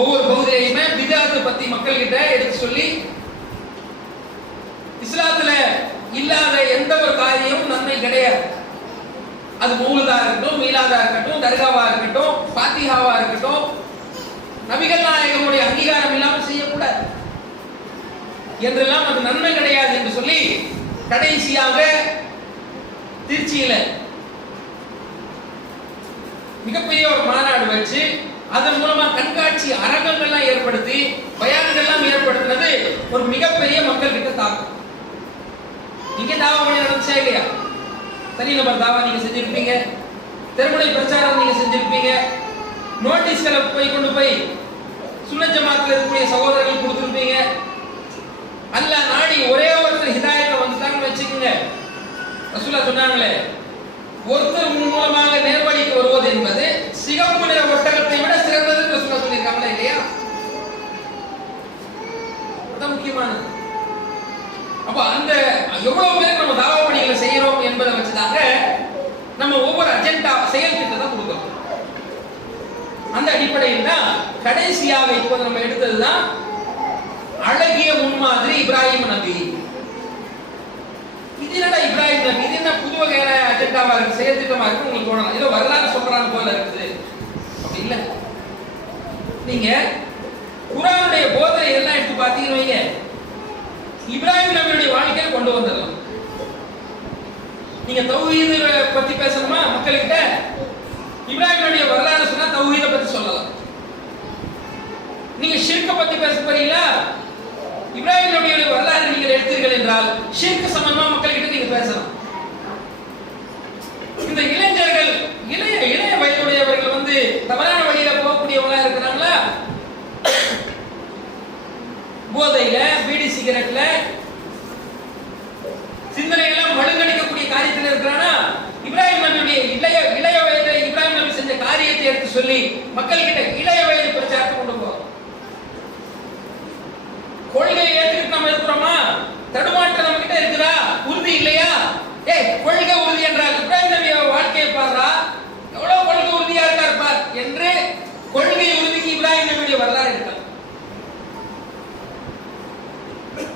ஒவ்வொரு பகுதியிலுமே பிதாத் பத்தி மக்கள் கிட்ட எடுத்து சொல்லி, இஸ்லாத்துல இல்லாத எந்த ஒரு காரியமும் நன்மை கிடையாது. அது மௌலுதா இருக்கட்டும், மீலாதா இருக்கட்டும், தர்காவா இருக்கட்டும், ஃபாத்திஹாவா இருக்கட்டும், நபிகள் நாயகமுடைய அங்கீகாரம் இல்லாமல் செய்யக்கூடாது என்றெல்லாம் அது நன்மை கிடையாது என்று சொல்லி கடைசியாக திருச்சியில மிகப்பெரிய ஒரு மாநாடு வச்சு அதன் மூலமா கண்காட்சி அரங்கங்கள்லாம் ஏற்படுத்தி பயான்கள்லாம் ஏற்படுத்தினது ஒரு மிகப்பெரிய மக்கள் கிட்ட தாக்கம். நீங்க தாவா பண்ணி நடந்துச்சா இல்லையா? தனிநபர் தாவா நீங்க செஞ்சிருப்பீங்க, தெருமுனை பிரச்சாரம் நீங்க செஞ்சிருப்பீங்க, நோட்டீஸ்களை கொண்டு போய் சுன்னத் ஜமாத்துல இருக்கக்கூடிய சகோதரர்கள் கொடுத்துருப்பீங்க. அல்லாஹ் நாடி ஒரே ஒருத்தர் ஹிதாயத்தை வந்துட்டாங்கன்னு வச்சுக்கோங்க. ரசூலுல்லாஹ் சொன்னாங்களே, ஒருத்தர் மூலமாக நேர்வழிக்கு வருவது என்பது சிகப்பு நிற ஒட்டகத்தை விட சிறந்தது ரசூலுல்லாஹ் சொல்லியிருக்காங்க. அந்த அடிப்படையில் தான் கடைசியாக இப்போது நம்ம எடுத்ததுதான் அழகிய முன்மாதிரி இப்ராஹிம் நபி. இது என்னடா இப்ராஹிம் நபி, இது என்ன புது வகையான அஜெண்டாவா இருக்கு, செயற்திட்டமா இருக்கு உங்களுக்கு தோணலாம். ஏதோ வரலாறு சொல்றாங்க போல இருக்குது. அப்படி இல்லை. நீங்க குர்ஆனுடைய போதனை எல்லாம் எடுத்து பார்த்தீங்கன்னு வைங்க, இப்ராஹிம் நபியுடைய வாழ்க்கையை கொண்டு வந்துடலாம். நீங்க தௌஹீத் பத்தி பேசணுமா மக்கள்கிட்ட, இப்ராஹிம் நபியுடைய வரலாறு சொன்னா தௌஹீத பத்தி சொல்லலாம். நீங்க ஷிர்க பத்தி பேச போறீங்களா, இப்ராஹிம் நபியுடைய வரலாறு நீங்கள் எடுத்தீர்கள் என்றால் ஷிர்க் சம்பந்தமா மக்கள்கிட்ட நீங்க பேசலாம். இந்த இளைஞர்கள் இளைய வயதுடையவர்கள் வந்து தவறான வழியில போகக்கூடியவங்களா இருக்கிறாங்களா, போதையில பீடி சிகரெட்ல சிந்தனையெல்லாம் மழுங்கடிக்கக்கூடிய காரியத்தில் இருக்கிறானா, இப்ராஹிம் நபியுடைய இளைய வயது இப்ராஹிம் நபி செஞ்ச காரியத்தை எடுத்து சொல்லி மக்கள்கிட்ட இளைய வயது பிரச்சாரத்தை கொண்டு போறோம். கொள்கையை ஏற்றுக்கிட்டு நம்ம இருக்கிறோமா, தடுமாற்றம் நம்ம கிட்ட இருக்குதா, உறுதி இல்லையா? கொள்கை உறுதி என்றால் இப்ராஹிம் நபி வாழ்க்கையை பாருடா, எவ்வளவு கொள்கை உறுதியா இருக்கார் பார் என்று கொள்கை உறுதிக்கு இப்ராஹிம் நபியுடைய வரலாறு இருக்காது.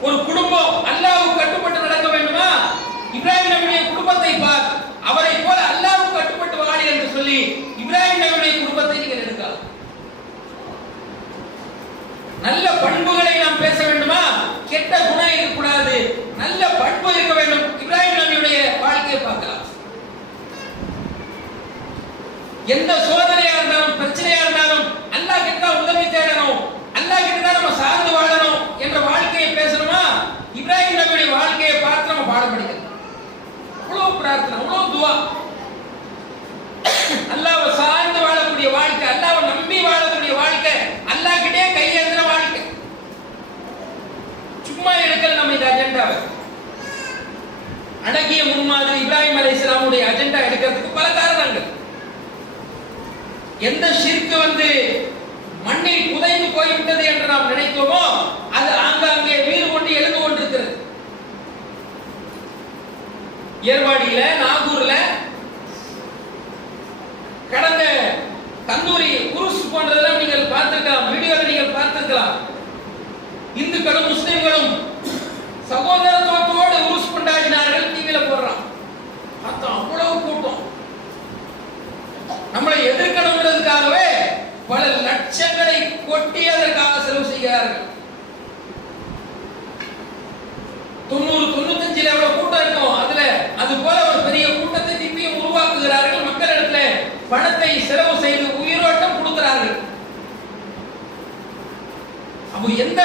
ஒரு குடும்பம் அல்லாஹ்வுக்கு கட்டுப்பட்டு நடக்க வேண்டுமா, இப்ராஹிம் நபியுடைய குடும்பத்தை பார், அவரை போல அல்லாஹ்வுக்கு கட்டுப்பட்டு வாழி என்று சொல்லி இப்ராஹிம் நபியுடைய குடும்பத்தை நீங்கள் எடுக்கலாம். நல்ல பண்புகளை நாம் பேச வேண்டுமா, கெட்ட குணம் இருக்கக்கூடாது, நல்ல பண்பு இருக்க வேண்டும். இப்ராஹிம் நபியுடைய வாழ்க்கையை பார்க்கலாம். எந்த சோதனையா இருந்தாலும் பிரச்சனையா இருந்தாலும் அல்லாஹ் கிட்ட உதவி தேடணும், அல்லாஹ் கிட்ட நம்ம சார்ந்து வாழணும் என்ற வாழ்க்கையை பேசணுமா, இப்ராஹிம் நபியுடைய வாழ்க்கையை பார்த்து நம்ம பாடம் படிக்கலாம். அவ்வளவு பிரார்த்தனை, அவ்வளவு துவா, அல்லாஹ்வை சார்ந்து வாழக்கூடிய வாழ்க்கை, அல்லாஹ்வை நம்பி வாழக்கூடிய வாழ்க்கை, அல்லாஹ் கிட்டே கையேந்திர வாழ்க்கை. சும்மா எடுக்கல நம்ம இந்த அஜெண்டாவை. அழகிய முன்மாதிரி இப்ராஹிம் அலைஹிஸ்ஸலாமுடைய அஜெண்டா எடுக்கிறதுக்கு பல காரணங்கள். எந்த ஷிர்க் வந்து மண்ணில் புதைந்து போய்விட்டது என்று நாம் நினைத்தோமோ அது ஆங்காங்கே வீறு கொண்டு எழுந்து கொண்டிருக்கிறது. ஏர்வாடியில, நாகூர்ல கடந்த தந்தூரி குருஸ் போன்றதெல்லாம் நீங்கள் பார்த்திருக்கலாம், வீடியோவில் நீங்கள் பார்த்திருக்கலாம். இந்துக்களும் முஸ்லிம்களும் சகோதரத்துவத்தோடு உருஸ் கொண்டாடினார்கள். டிவியில போடுறான், பார்த்தோம் அவ்வளவு கூட்டம். நம்மளை எதிர்க்கணுங்கிறதுக்காகவே பல லட்சங்களை கொட்டி அதற்காக செலவு செய்கிறார்கள். 90-95 எவ்வளவு கூட்டம் இருக்கும், அதுல அது போல ஒரு பெரிய கூட்டத்தை திருப்பியும் உருவாக்குகிறார்கள். மக்களிடத்தில் பணத்தை செலவு செய்து உயிரோட்டம் கொடுக்கிறார்கள். அப்போ எந்த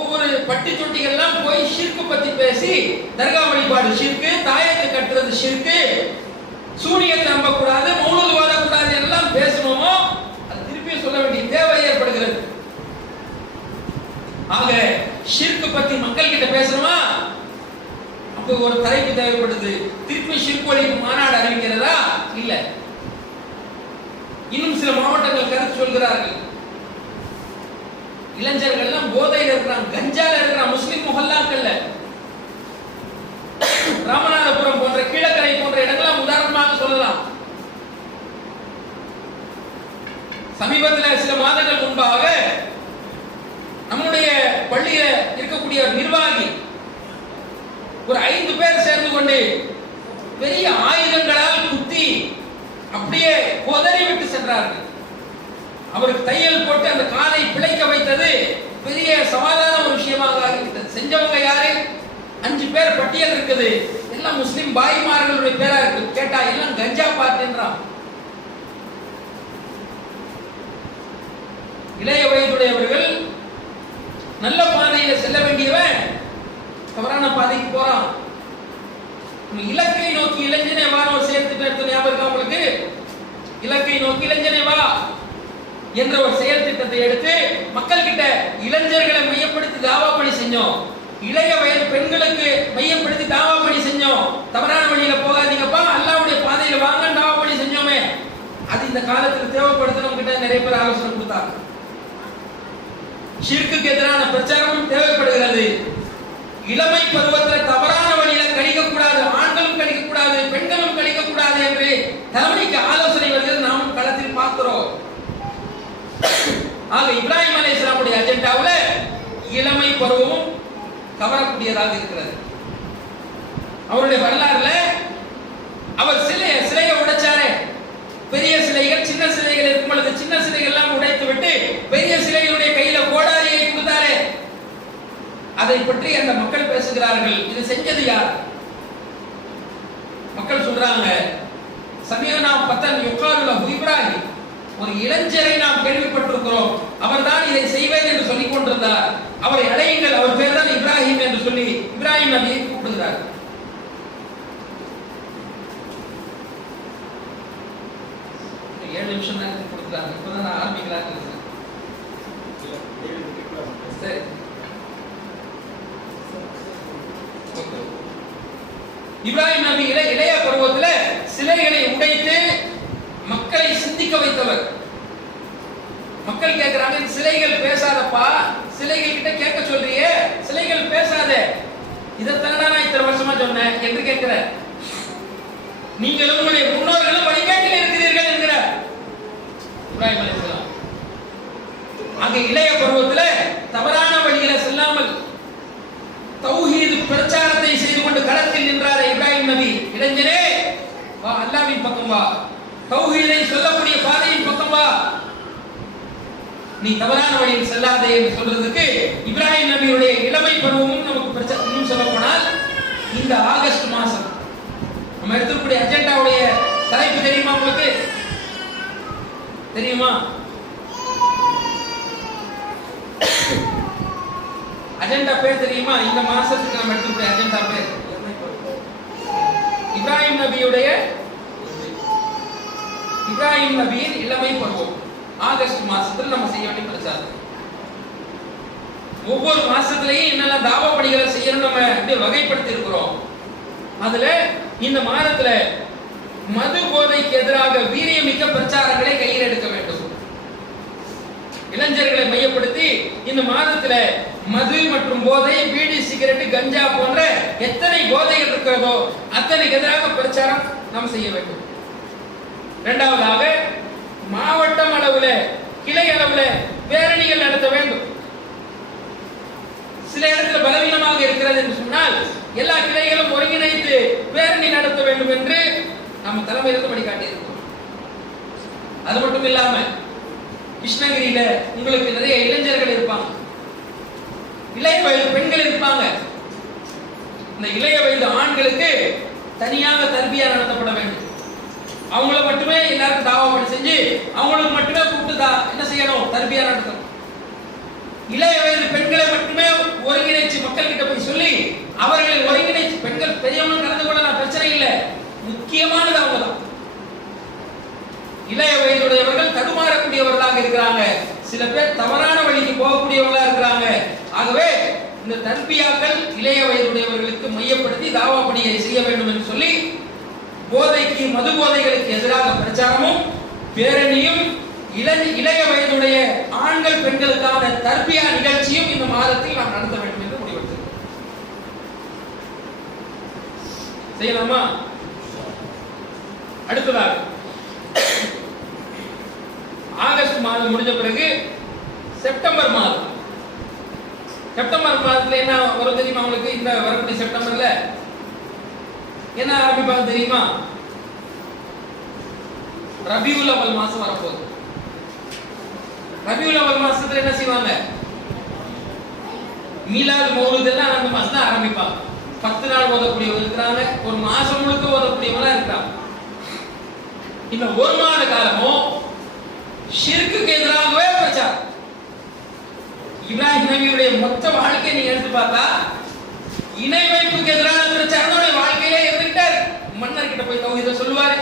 ஒவ்வொரு பட்டி தொட்டிகள்லாம் போய் ஷிர்க்கு பத்தி பேசி, தர்கா வழிபாடு ஷிர்க்கு, தாயத்தை கட்டுறது ஷிர்க்கு, சூனியத்தை நம்பக்கூடாது, மௌலூத் ஓதக்கூடாது எல்லாம் பேசணுமோ அது திருப்பி சொல்ல வேண்டிய தேவை ஏற்படுகிறது. ஆக ஷிர்க்கு பத்தி மக்கள் கிட்ட பேசணுமா, அப்போ ஒரு தலைப்பு தேவைப்படுது. திருப்பி ஷிர்க் ஒழிப்பு மாநாடு அறிவிக்கிறதா? இல்ல. இன்னும் சில மாவட்டங்கள் கருத்து சொல்கிறார்கள். இளைஞர்கள் எல்லாம் போதையில் இருக்கிறாங்க, கஞ்சால இருக்கிறாங்க. முஸ்லிம் முஹல்லாக்கள்ல ராமநாதபுரம் போன்ற கீழக்கரை போன்ற இடங்கள்லாம் உதாரணமாக சொல்லலாம். சமீபத்தில் சில மாதங்கள் முன்பாக நம்முடைய பள்ளியில இருக்கக்கூடிய நிர்வாகி ஒரு 5 பேர் சேர்ந்து கொண்டு பெரிய ஆயுதங்களால் குத்தி அப்படியே கொதறி விட்டு சென்றார்கள். அவருக்கு தையல் போட்டு அந்த காலை பிழைக்க வைத்தது பெரிய சவாலான ஒரு விஷயமாக ஆகிவிட்டது. செஞ்சவங்க யாரு? 5 பேர் பட்டியல் இருக்குது. எல்லாம் முஸ்லிம் பாய்மார்களுடைய பேரா இருக்கு. கேட்டா எல்லாம் கஞ்சா பார்ட்டின்றான். இளைய வயதுடையவர்கள் நல்ல பாதையில செல்ல வேண்டியவன் தவறான பாதைக்கு போறான். இலக்கை நோக்கி இளைஞனை வா சேர்த்து எடுத்து ஞாபகம் இருக்கா உங்களுக்கு? இலக்கை நோக்கி இளைஞனை வா என்ற ஒரு செயல் திட்டத்தை எடுத்து மக்கள் கிட்ட இளைஞர்களை மையப்படுத்தி தாவா பணி செஞ்சோம். இளைய வயது பெண்களுக்கு மையப்படுத்தி தாவா பணி செஞ்சோம். தவறான வழியில போகாதீங்கப்பா, அல்லாஹ்வுடைய பாதையில வாங்க தாவா பணி செஞ்சோமே. அது இந்த காலத்தில் தேவைப்படுத்துறவங்க கிட்ட நிறைய பேர் ஆலோசனை கொடுத்தாங்க. ஷிர்க்குக்கு எதிரான பிரச்சாரமும் தேவைப்படுகிறது. இளமை பருவத்தில் தவறான வழியில கழிக்க கூடாது, ஆண்களும் கழிக்க கூடாது, பெண்களும் கழிக்க கூடாது என்று தலைமைக்கு ஆலோசனை வருகிறது. நாம் களத்தில் பார்க்கிறோம். ஆக இப்ராஹிம் அலைஹிஸ்ஸலாமுடைய அஜெண்டாவுல இளமை பருவமும் கவரக்கூடியதாக இருக்கிறது. அவருடைய வரலாறுல அவர் சிலையை உடைச்சாரே, பெரிய சிலைகள் சின்ன சிலைகள் இருக்கும் பொழுது சின்ன சிலைகள் எல்லாம் உடைத்து விட்டு பெரிய சிலைகளுடைய கையில கோடாரியை கொடுத்தாரே, அதை பற்றி அந்த மக்கள் பேசுகிறார்கள். இது செஞ்சது யார்? மக்கள் சொல்றாங்க, சமீனா பத்தன் யுகாலு லஹு இப்ராஹிம், ஒரு இளைஞரை நாம் கேள்விப்பட்டிருக்கிறோம், அவர்தான் இதை செய்வேன் என்று சொல்லிக் கொண்டிருந்தார், அவரை அழையுங்கள், அவர் பேர் தான் இப்ராஹிம் என்று சொல்லி இப்ராஹிம் நபியை கூப்பிடுகிறார். 7 நிமிஷம் தான் கொடுக்குறாங்க, இப்பதான் நான் ஆரம்பிக்கலாம்னு இருக்கேன். சரி, இப்ராஹிம் நபி இளைய பருவத்தில் சிலைகளை உடைத்து மக்களை சிந்திக்க வைத்தவர். மக்கள் கேட்கிறாங்க, சிலைகள் பேசாதப்பா, சிலைகள் கிட்ட கேட்க சொல்றியே, சிலைகள் பேசாத, இதைத்தானே நான் இத்தனை வருஷமா சொன்னேன் என்று கேட்கிற, நீங்களும் உங்களுடைய முன்னோர்களும் வழிகாட்டில் இருக்கிறீர்கள் என்கிற இப்ராஹிம் அலைஹிஸ்ஸலாம். அங்க இளைய பருவத்தில் தவறான வழியில செல்லாமல் தௌஹீத் பிரச்சாரத்தை செய்து கொண்டு களத்தில் நின்றார் இப்ராஹிம் நபி. இளைஞரே வா, அல்லாஹ்வின் பக்கம் வா, தௌஹீதை சொல்லக்கூடிய பாதையின் பக்கம் வா, நீ தவறான வழியில் செல்லாதே என்று சொல்றதுக்கு இப்ராஹிம் நபியுடைய இளமை பருவமும் நமக்கு பிரச்சனை. சொல்ல போனால் இந்த ஆகஸ்ட் மாசம் நம்ம எடுத்துக்கூடிய அஜெண்டாவுடைய தலைப்பு தெரியுமா உங்களுக்கு? தெரியுமா? அஜெண்டா பேர் தெரியுமா? இந்த மாசத்துக்கு நம்ம எடுத்துக்கூடிய அஜெண்டா பேர் இப்ராஹிம் நபியின் இளமை பருவம். ஆகஸ்ட் மாசத்துல நம்ம செய்ய வேண்டிய பிரச்சாரம். ஒவ்வொரு மாசத்திலையும் என்னெல்லாம் தாவா பணிகளை செய்யணும் நம்ம அப்படியே வகைப்படுத்தி இருக்கிறோம். அதுல இந்த மாதத்துல மது போதைக்கு எதிராக வீரியமிக்க பிரச்சாரங்களை கையில் எடுக்க வேண்டும். இளைஞர்களை மையப்படுத்தி இந்த மாதத்துல மது மற்றும் போதை, பீடி, சிகரெட், கஞ்சா போன்ற எத்தனை போதைகள் இருக்கிறதோ அத்தனைக்கு எதிராக பிரச்சாரம் நாம் செய்ய வேண்டும். இரண்டாவதாக மாவட்டம் அளவுல, கிளை அளவுல பேரணிகள் நடத்த வேண்டும். சில இடத்துல பலவீனமாக இருக்கிறது என்று சொன்னால் எல்லா கிளைகளும் ஒருங்கிணைத்து பேரணி நடத்த வேண்டும் என்று நம்ம தலைமையிலிருந்து வழிகாட்டியிருக்கிறோம். அது மட்டும் இல்லாம கிருஷ்ணகிரியில உங்களுக்கு நிறைய இளைஞர்கள் இருப்பாங்க, இளைய வயது பெண்கள் இருப்பாங்க. இந்த இளைய வயது ஆண்களுக்கு தனியாக தர்பியா நடத்தப்பட வேண்டும். அவங்கள மட்டுமே எல்லாருக்கும் தாவா பண்ணி செஞ்சு அவங்களுக்கு மட்டுமே கூப்பிட்டு என்ன செய்யணும்? தர்பியா நடத்தணும். இளைய வயது பெண்களை மட்டுமே ஒருங்கிணைச்சு மக்கள் கிட்ட போய் சொல்லி அவர்களை ஒருங்கிணைச்சு, பெண்கள் பெரியவங்க கலந்து கொள்ளலாம், பிரச்சனை இல்லை, முக்கியமானது அவங்க தான். இளைய வயதுடையவர்கள் தடுமாறக்கூடியவர்களாக இருக்கிறாங்க, சில பேர் தவறான வழிக்கு போகக்கூடியவர்களா இருக்கிறாங்க. ஆகவே இந்த தர்பியாக்கள் இளைய வயதுடையவர்களுக்கு மையப்படுத்தி தாவா பணியை செய்ய வேண்டும் என்று சொல்லி போதைக்கு, மது போதைகளுக்கு எதிராக பிரச்சாரமும் பேரணியும், இளைய வயதுடைய ஆண்கள் பெண்களுக்கான தர்பியா நிகழ்ச்சியும் இந்த மாதத்தில் நாம் நடத்த வேண்டும் என்று முடிவெடுத்தோம். செய்யலாமா? அடுத்ததாக ஆகஸ்ட் மாதம் முடிஞ்ச பிறகு செப்டம்பர் மாதம். செப்டம்பர் மாதத்துல என்ன வரும் தெரியுமா உங்களுக்கு? இந்த வரக்கூடிய செப்டம்பர்ல என்ன ஆரம்பிப்பாங்க தெரியுமா? ரபியுல் அவல் மாசம் வரப்போகுது. ரபியுல் அவல் மாசத்துல என்ன செய்வாங்க? மீலாது மௌலூத் எல்லாம் அந்த மாசம் தான் ஆரம்பிப்பாங்க. 10 நாள் ஓதக்கூடியவங்க இருக்கிறாங்க, ஒரு மாசம் முழுக்க ஓதக்கூடியவங்களா இருக்கிறாங்க. இந்த ஒரு மாத காலமும் ஷிர்க்குக்கு எதிராகவே பிரச்சாரம். இப்ராஹிம் நபியுடைய மொத்த வாழ்க்கையை நீங்க எடுத்து பார்த்தா இணை வைப்புக்கு எதிரான பிரச்சாரம் வாழ்க்கையிலே இருந்துட்டாரு. மன்னர் கிட்ட போய் தௌஹீத சொல்லுவாரு,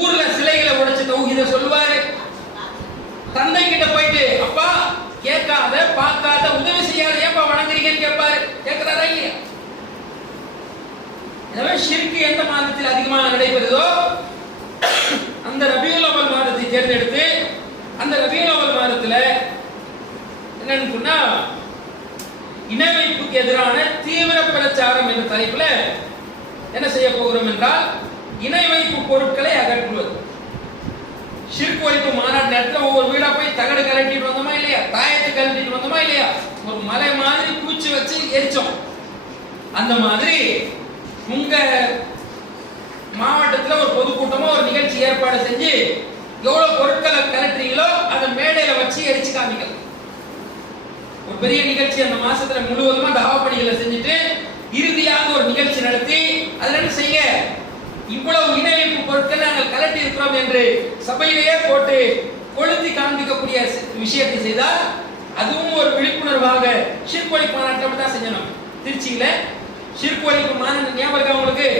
ஊர்ல சிலைகளை உடைச்சு தௌஹீத சொல்லுவாரு, தந்தை கிட்ட போயிட்டு அப்பா கேட்காத பார்க்காத உதவி செய்யாத ஏப்பா வணங்குறீங்கன்னு கேட்பாரு. கேட்கிறாரா இல்லையா? எனவே ஷிர்க் எந்த மாதத்தில் அதிகமாக நடைபெறுதோ அந்த ரபியுல் அவல் மாதத்தை தேர்ந்தெடுத்து அந்த ரபியுல் அவல் மாதத்துல என்னன்னு சொன்னா இணை வைப்புக்கு எதிரான தீவிர பிரச்சாரம் என்ற தலைப்புல என்ன செய்ய போகிறோம் என்றால் இணை வைப்பு பொருட்களை அகற்றுவது. ஷிர்க் ஒழிப்பு மாநாட்டு நேரத்தில் ஒவ்வொரு வீடா போய் தகடு கலட்டிட்டு வந்தோமா இல்லையா, தாயத்தை கலட்டிட்டு வந்தோமா இல்லையா, ஒரு மலை மாதிரி பூச்சி வச்சு எரிச்சோம். அந்த மாதிரி உங்க மாவட்டத்தில் ஒரு பொதுக்கூட்டமோ ஒரு நிகழ்ச்சி ஏற்பாடு செஞ்சு எவ்வளவு பொருட்களை கலட்டுறீங்களோ அதை மேடையில வச்சு எரிச்சு காமிங்க. ஒரு பெரிய நிகழ்ச்சி அந்த மாசத்துல முழுவதுமா தாவா பணிகளை செஞ்சுட்டு இறுதியாக ஒரு நிகழ்ச்சி நடத்தி அதுல என்ன செய்ய, இவ்வளவு இணைப்பு பொருட்கள் நாங்கள் கலட்டி இருக்கிறோம் என்று சபையிலேயே போட்டு கொளுத்தி காண்பிக்கக்கூடிய விஷயத்தை செய்தால் அதுவும் ஒரு விழிப்புணர்வாக ஷிர்க் ஒழிப்பு மாநாட்டில் தான் செஞ்சோம். திருச்சியில ஷிர்க் ஒழிப்பு மாநாட்டு ஞாபகம் இருக்கா உங்களுக்கு?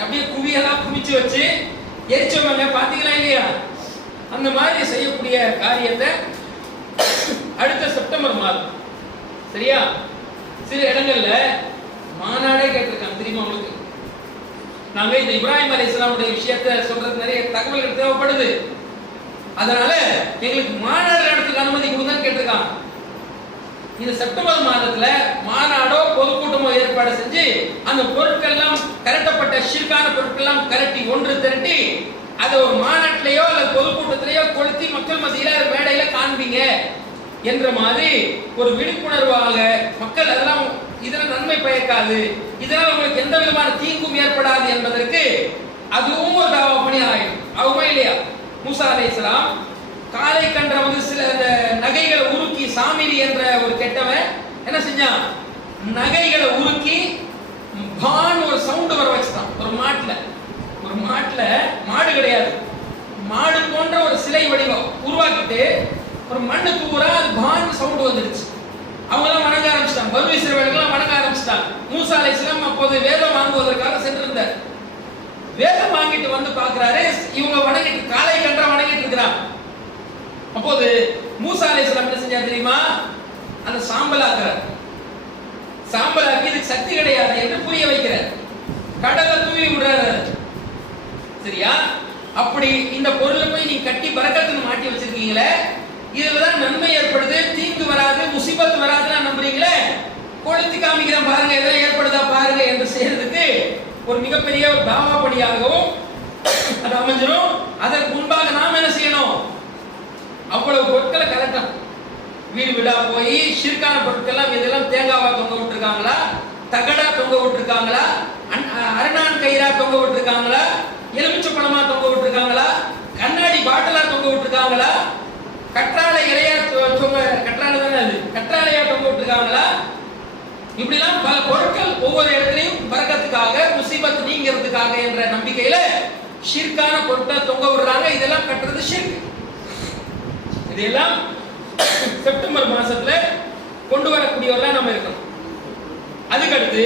அப்படியே குவியெல்லாம் குவிச்சு வச்சு எரிச்சவங்க பாத்தீங்களா இல்லையா? அந்த மாதிரி செய்யக்கூடிய காரியத்தை அடுத்த செப்டம்பர் மாதம் சரியா சில இடங்கள்ல மாநாடே கேட்டிருக்காங்க. தெரியுமா உங்களுக்கு? நாங்க இந்த இப்ராஹிம் அலைஹிஸ்ஸலாமுடைய விஷயத்தை சொல்றது நிறைய தகவல்கள் தேவைப்படுது, அதனால எங்களுக்கு மாநாடு நடத்துக்கு அனுமதி கொடுங்கன்னு கேட்டிருக்காங்க. இந்த செப்டம்பர் மாதத்துல மாநாடோ பொதுக்கூட்டமோ ஏற்பாடு செஞ்சு அந்த பொருட்கள் எல்லாம் கரட்டப்பட்ட ஷிர்கான பொருட்கள் எல்லாம் கரட்டி ஒன்று திரட்டி அதை ஒரு மாநாட்டிலேயோ அல்லது பொதுக்கூட்டத்திலேயோ கொளுத்தி மக்கள் மத்தியில மேடையில காண்பீங்க என்ற மாதிரி ஒரு விழிப்புணர்வாக மக்கள் அதெல்லாம் இதனால் நன்மை பயக்காது, இதனால் உங்களுக்கு எந்த விதமான தீங்கும் ஏற்படாது என்பதற்கு அதுவும் ஒரு தாவா பணி ஆயிடும். ஆகுமா இல்லையா? மூசா அலைஹிஸ்ஸலாம் காலை கன்ற வந்து சில நகைகளை உருக்கி சாமிரி என்ற ஒரு கெட்டவன் என்ன செஞ்சான், நகைகளை உருக்கி பான் ஒரு சவுண்ட் வர வச்சுட்டான். ஒரு மாட்டுல மாடு கிடையாது, மாடு போன்ற ஒரு சிலை வடிவம் உருவாக்கிட்டு ஒரு மண்ணு தூரா அது பான் சவுண்ட் வந்துருச்சு. அவங்க எல்லாம் வணங்க ஆரம்பிச்சிட்டாங்க, பனு இஸ்ரவேலர்கள் வணங்க ஆரம்பிச்சிட்டாங்க. மூசா அலைஹிஸ்ஸலாம் அப்போது வேதம் வாங்குவதற்காக சென்றிருந்தார். வேதம் வாங்கிட்டு வந்து பார்க்கிறாரு, இவங்க வணங்கிட்டு காலை கன்றா வணங்கிட்டு இருக்கிறாங்க. அப்போது மூசா அலைஹிஸ்ஸலாம் என்ன செஞ்சார் தெரியுமா? அந்த சாம்பலாக்குறார். சாம்பலாக்கி இதுக்கு சக்தி கிடையாது என்று புரிய வைக்கிறார். கடலை தூவி விடுறாரு. சரியா? அப்படி இந்த பொருளை போய் நீங்க கட்டி பரக்கத்துன்னு மாட்டி வச்சிருக்கீங்களே, இதுலதான் நன்மை ஏற்படுது, தீங்கு வராது, முசிபத் வராதுன்னு நம்புறீங்களே, கொளுத்தி காமிக்கிறேன் பாருங்க எதாவது ஏற்படுதா பாருங்க என்று செய்யறதுக்கு ஒரு மிகப்பெரிய ஒரு தாவா பணியாகவும் அது அமைஞ்சிடும். அதற்கு முன்பாக நாம் என்ன செய்யணும்? அவ்வளவு பொருட்களை கலட்டணும். வீடு வீடா போய் ஷிர்கான பொருட்கள் இதெல்லாம் தேங்காவா தொங்க விட்டுருக்காங்களா, தகடா தொங்க விட்டுருக்காங்களா, அரணான் கயிறா தொங்க விட்டுருக்காங்களா, எலுமிச்சை பழமா தொங்க விட்டுருக்காங்களா, கண்ணாடி பாட்டிலா தொங்க விட்டுருக்காங்களா, கற்றாழை இலையா தொங்க, கற்றாழை தானே அது, கற்றாழையா தொங்க விட்டுருக்காங்களா, இப்படிலாம் பல பொருட்கள் ஒவ்வொரு இடத்துலையும் பறக்கத்துக்காக முசீபத் நீங்கிறதுக்காக என்ற நம்பிக்கையில ஷிர்கான பொருட்களை தொங்க விடுறாங்க. இதெல்லாம் கட்டுறது ஷிர்க். இதெல்லாம் செப்டம்பர் மாசத்துல கொண்டு வரக்கூடியவர்களா நம்ம இருக்கணும். அதுக்கடுத்து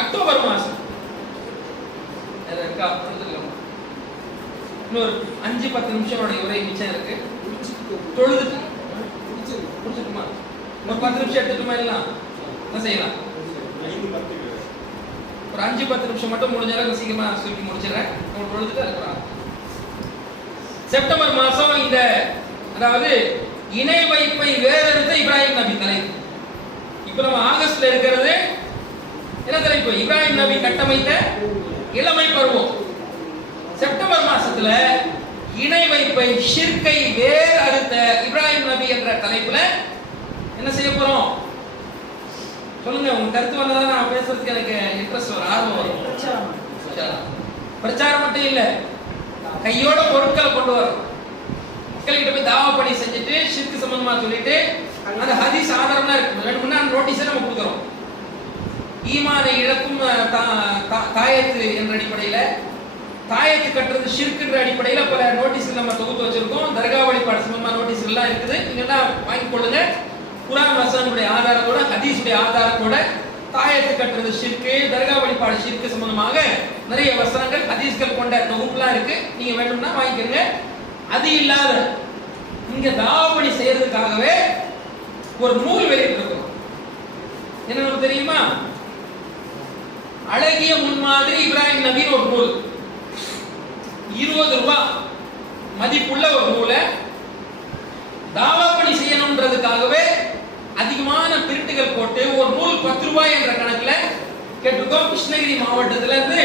அக்டோபர் மாசம் இன்னொரு 5-10 நிமிஷம் உரை மிச்சம் இருக்கு. தொழுதுட்டு முடிச்சுட்டுமா ஒரு 10 நிமிஷம் எடுத்துட்டுமா? எல்லாம் என்ன செய்யலாம்? ஒரு 5-10 நிமிஷம் மட்டும் முடிஞ்ச அளவுக்கு சீக்கிரமா சொல்லி முடிச்சிடறேன். தொழுதுட்டு இருக்கிறாங்க. செப்டம்பர் மாசம் இந்த அதாவது இணை வைப்பை வேறெடுத்த இப்ராஹிம் நபி தலைப்பு. இப்ப நம்ம ஆகஸ்ட்ல இருக்கிறது என்ன தலைப்பு? இப்ராஹிம் நபி கட்டமைத்த இளமை பருவம். செப்டம்பர் மாசத்துல இணை வைப்பை ஷிர்கை வேறு அறுத்த இப்ராஹிம் நபி என்ற தலைப்புல என்ன செய்ய போறோம்? சொல்லுங்க, உங்க கருத்து வந்ததான் நான் பேசுறதுக்கு எனக்கு இன்ட்ரெஸ்ட் வரும், ஆர்வம் வரும். பிரச்சாரம் மட்டும் இல்ல, கையோட பொருட்களை கொண்டு வரும். மக்கள்கிட்ட போய் தாவா பணி செஞ்சுட்டு ஷிர்க் சம்பந்தமா சொல்லிட்டு அந்த ஹதீஸ் ஆதாரம்லாம் இருக்கு. ரெண்டு மூணு நாள் நோட்டீஸை நம்ம கொடுக்குறோம். ஈமானை இழக்கும் தாயத்து என்ற அடிப்படையில, தாயத்து கட்டுறது ஷிர்க்குன்ற அடிப்படையில பல நோட்டீஸ் நம்ம தொகுத்து வச்சிருக்கோம். தர்கா வழிபாடு சம்பந்தமா நோட்டீஸ் எல்லாம் இருக்குது. நீங்க எல்லாம் வாங்கி கொள்ளுங்க. குர்ஆன் வசனங்களுடைய ஆதாரத்தோட, ஹதீஸுடைய ஆதாரத்தோட தாயத்து கட்டுறது ஷிர்க்கு, தர்கா வழிபாடு ஷிர்க்கு சம்பந்தமாக நிறைய வசனங்கள் ஹதீஸ்கள் கொண்ட தொகுப்புலாம் இருக்கு. நீங்க வேணும்னா வாங்கிக்கிறங்க. அது இல்லாத இங்க தாவா பணி செய்யறதுக்காகவே ஒரு நூல் வெளியிட்டிருக்கிறோம். என்ன நமக்கு தெரியுமா? அழகிய முன்மாதிரி இப்ராஹிம் நபின்னு ஒரு நூல், 20 ரூபாய் மதிப்புள்ள ஒரு நூலை தாவா பணி செய்யணும்ன்றதுக்காகவே அதிகமான பிரிண்டுகள் போட்டு ஒரு நூல் 10 ரூபாய் என்ற கணக்குல கேட்டிருக்கோம். கிருஷ்ணகிரி மாவட்டத்துல இருந்து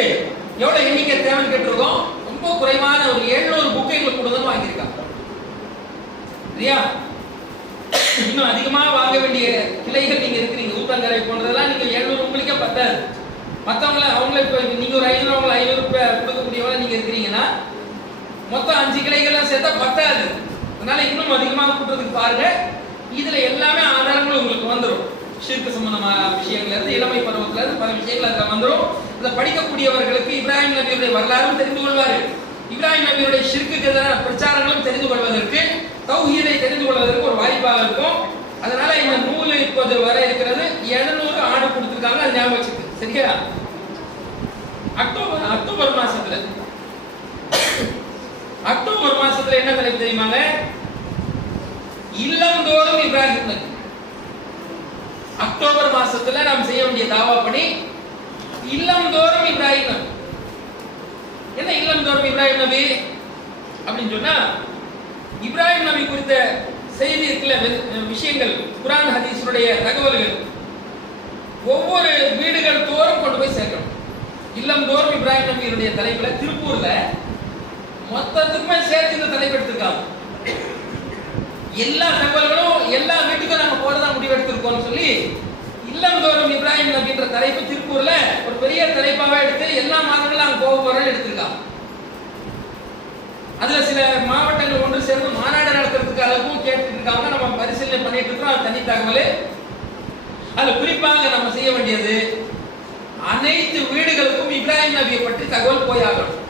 எவ்வளவு எண்ணிக்கை தேவைன்னு கேட்டிருக்கோம். ரொம்ப ரொம்ப குறைவான ஒரு 700 புக்கு எங்களுக்கு கொடுங்கன்னு வாங்கியிருக்காங்க. சரியா? இன்னும் அதிகமா வாங்க வேண்டிய கிளைகள் நீங்க இருக்கிறீங்க. ஊத்தங்கரை போன்றதெல்லாம் நீங்க 700 உங்களுக்கே பத்தாது. மற்றவங்கள அவங்கள இப்போ நீங்க ஒரு 500 அவங்களை 500 ரூபாய் கொடுக்கக்கூடியவங்க நீங்க இருக்கிறீங்கன்னா மொத்தம் 5 கிளைகள்லாம் சேர்த்தா பத்தாது. அதனால இன்னும் அதிகமாக கூட்டுறதுக்கு பாருங்க. இதுல எல்லாமே ஆதாரங்கள் உங்களுக்கு வந்துடும். ஷிர்க் சம்பந்தமான விஷயங்கள்ல இருந்து இளமை பருவத்துல இருந்து பல விஷயங்கள் அதுல வந்துடும். இதை படிக்கக்கூடியவர்களுக்கு இப்ராஹிம் நபியுடைய வரலாறும் தெரிந்து கொள்வாரு. இப்ராஹிம் நபியுடைய ஷிர்க்குக்கு எதிரான பிரச்சாரங்களும் தெரிந்து கொள்வதற்கு, தௌஹீதை தெரிந்து கொள்வதற்கு ஒரு வாய்ப்பாக இருக்கும். அதனால இந்த நூல் இப்போது வர இருக்கிறது 700 ஆடு கொடுத்துருக்காங்க. அது ஞாபகம் வச்சுக்கு. சரியா? அக்டோபர் மாசத்துல என்ன தலைப்பு தெரியுமாங்க? இல்லந்தோறும் இப்ராஹிம் நபி. அக்டோபர் மாசத்துல நாம் செய்ய வேண்டிய தாவா பணி இல்லந்தோறும் இப்ராஹிம் நபி. என்ன இல்லந்தோறும் இப்ராஹிம் நபி அப்படின்னு சொன்னா, இப்ராஹிம் நபி குறித்த செய்தி இருக்குல்ல, விஷயங்கள், குர்ஆன் ஹதீஸுடைய தகவல்கள் ஒவ்வொரு வீடுகள் தோறும் கொண்டு போய் சேர்க்கணும். இல்லந்தோறும் இப்ராஹிம் நபியுடைய தலைப்புல திருப்பூர்ல மொத்தத்துக்குமே சேர்த்து இந்த தலைப்பு எடுத்திருக்காங்க. எல்லா தகவல்களும் எல்லா வீட்டுக்கும் நாங்க போறதா முடிவெடுத்திருக்கோம்னு சொல்லி இல்லந்தோறும் இப்ராஹிம் நபின்ற தலைப்பு திருப்பூர்ல ஒரு பெரிய தலைப்பாவே எடுத்து எல்லா மாதங்களும் அங்க போக போறோம்னு எடுத்திருக்காங்க. அதுல சில மாவட்டங்கள் ஒன்று சேர்ந்து மாநாடு நடத்துறதுக்கு அளவுக்கும் கேட்டு இருக்காங்க. நம்ம பரிசீலனை பண்ணிட்டு இருக்கோம். அது தனி தகவல். அதுல குறிப்பாக நம்ம செய்ய வேண்டியது அனைத்து வீடுகளுக்கும் இப்ராஹிம் நபியை பற்றி தகவல் போய் ஆகணும்.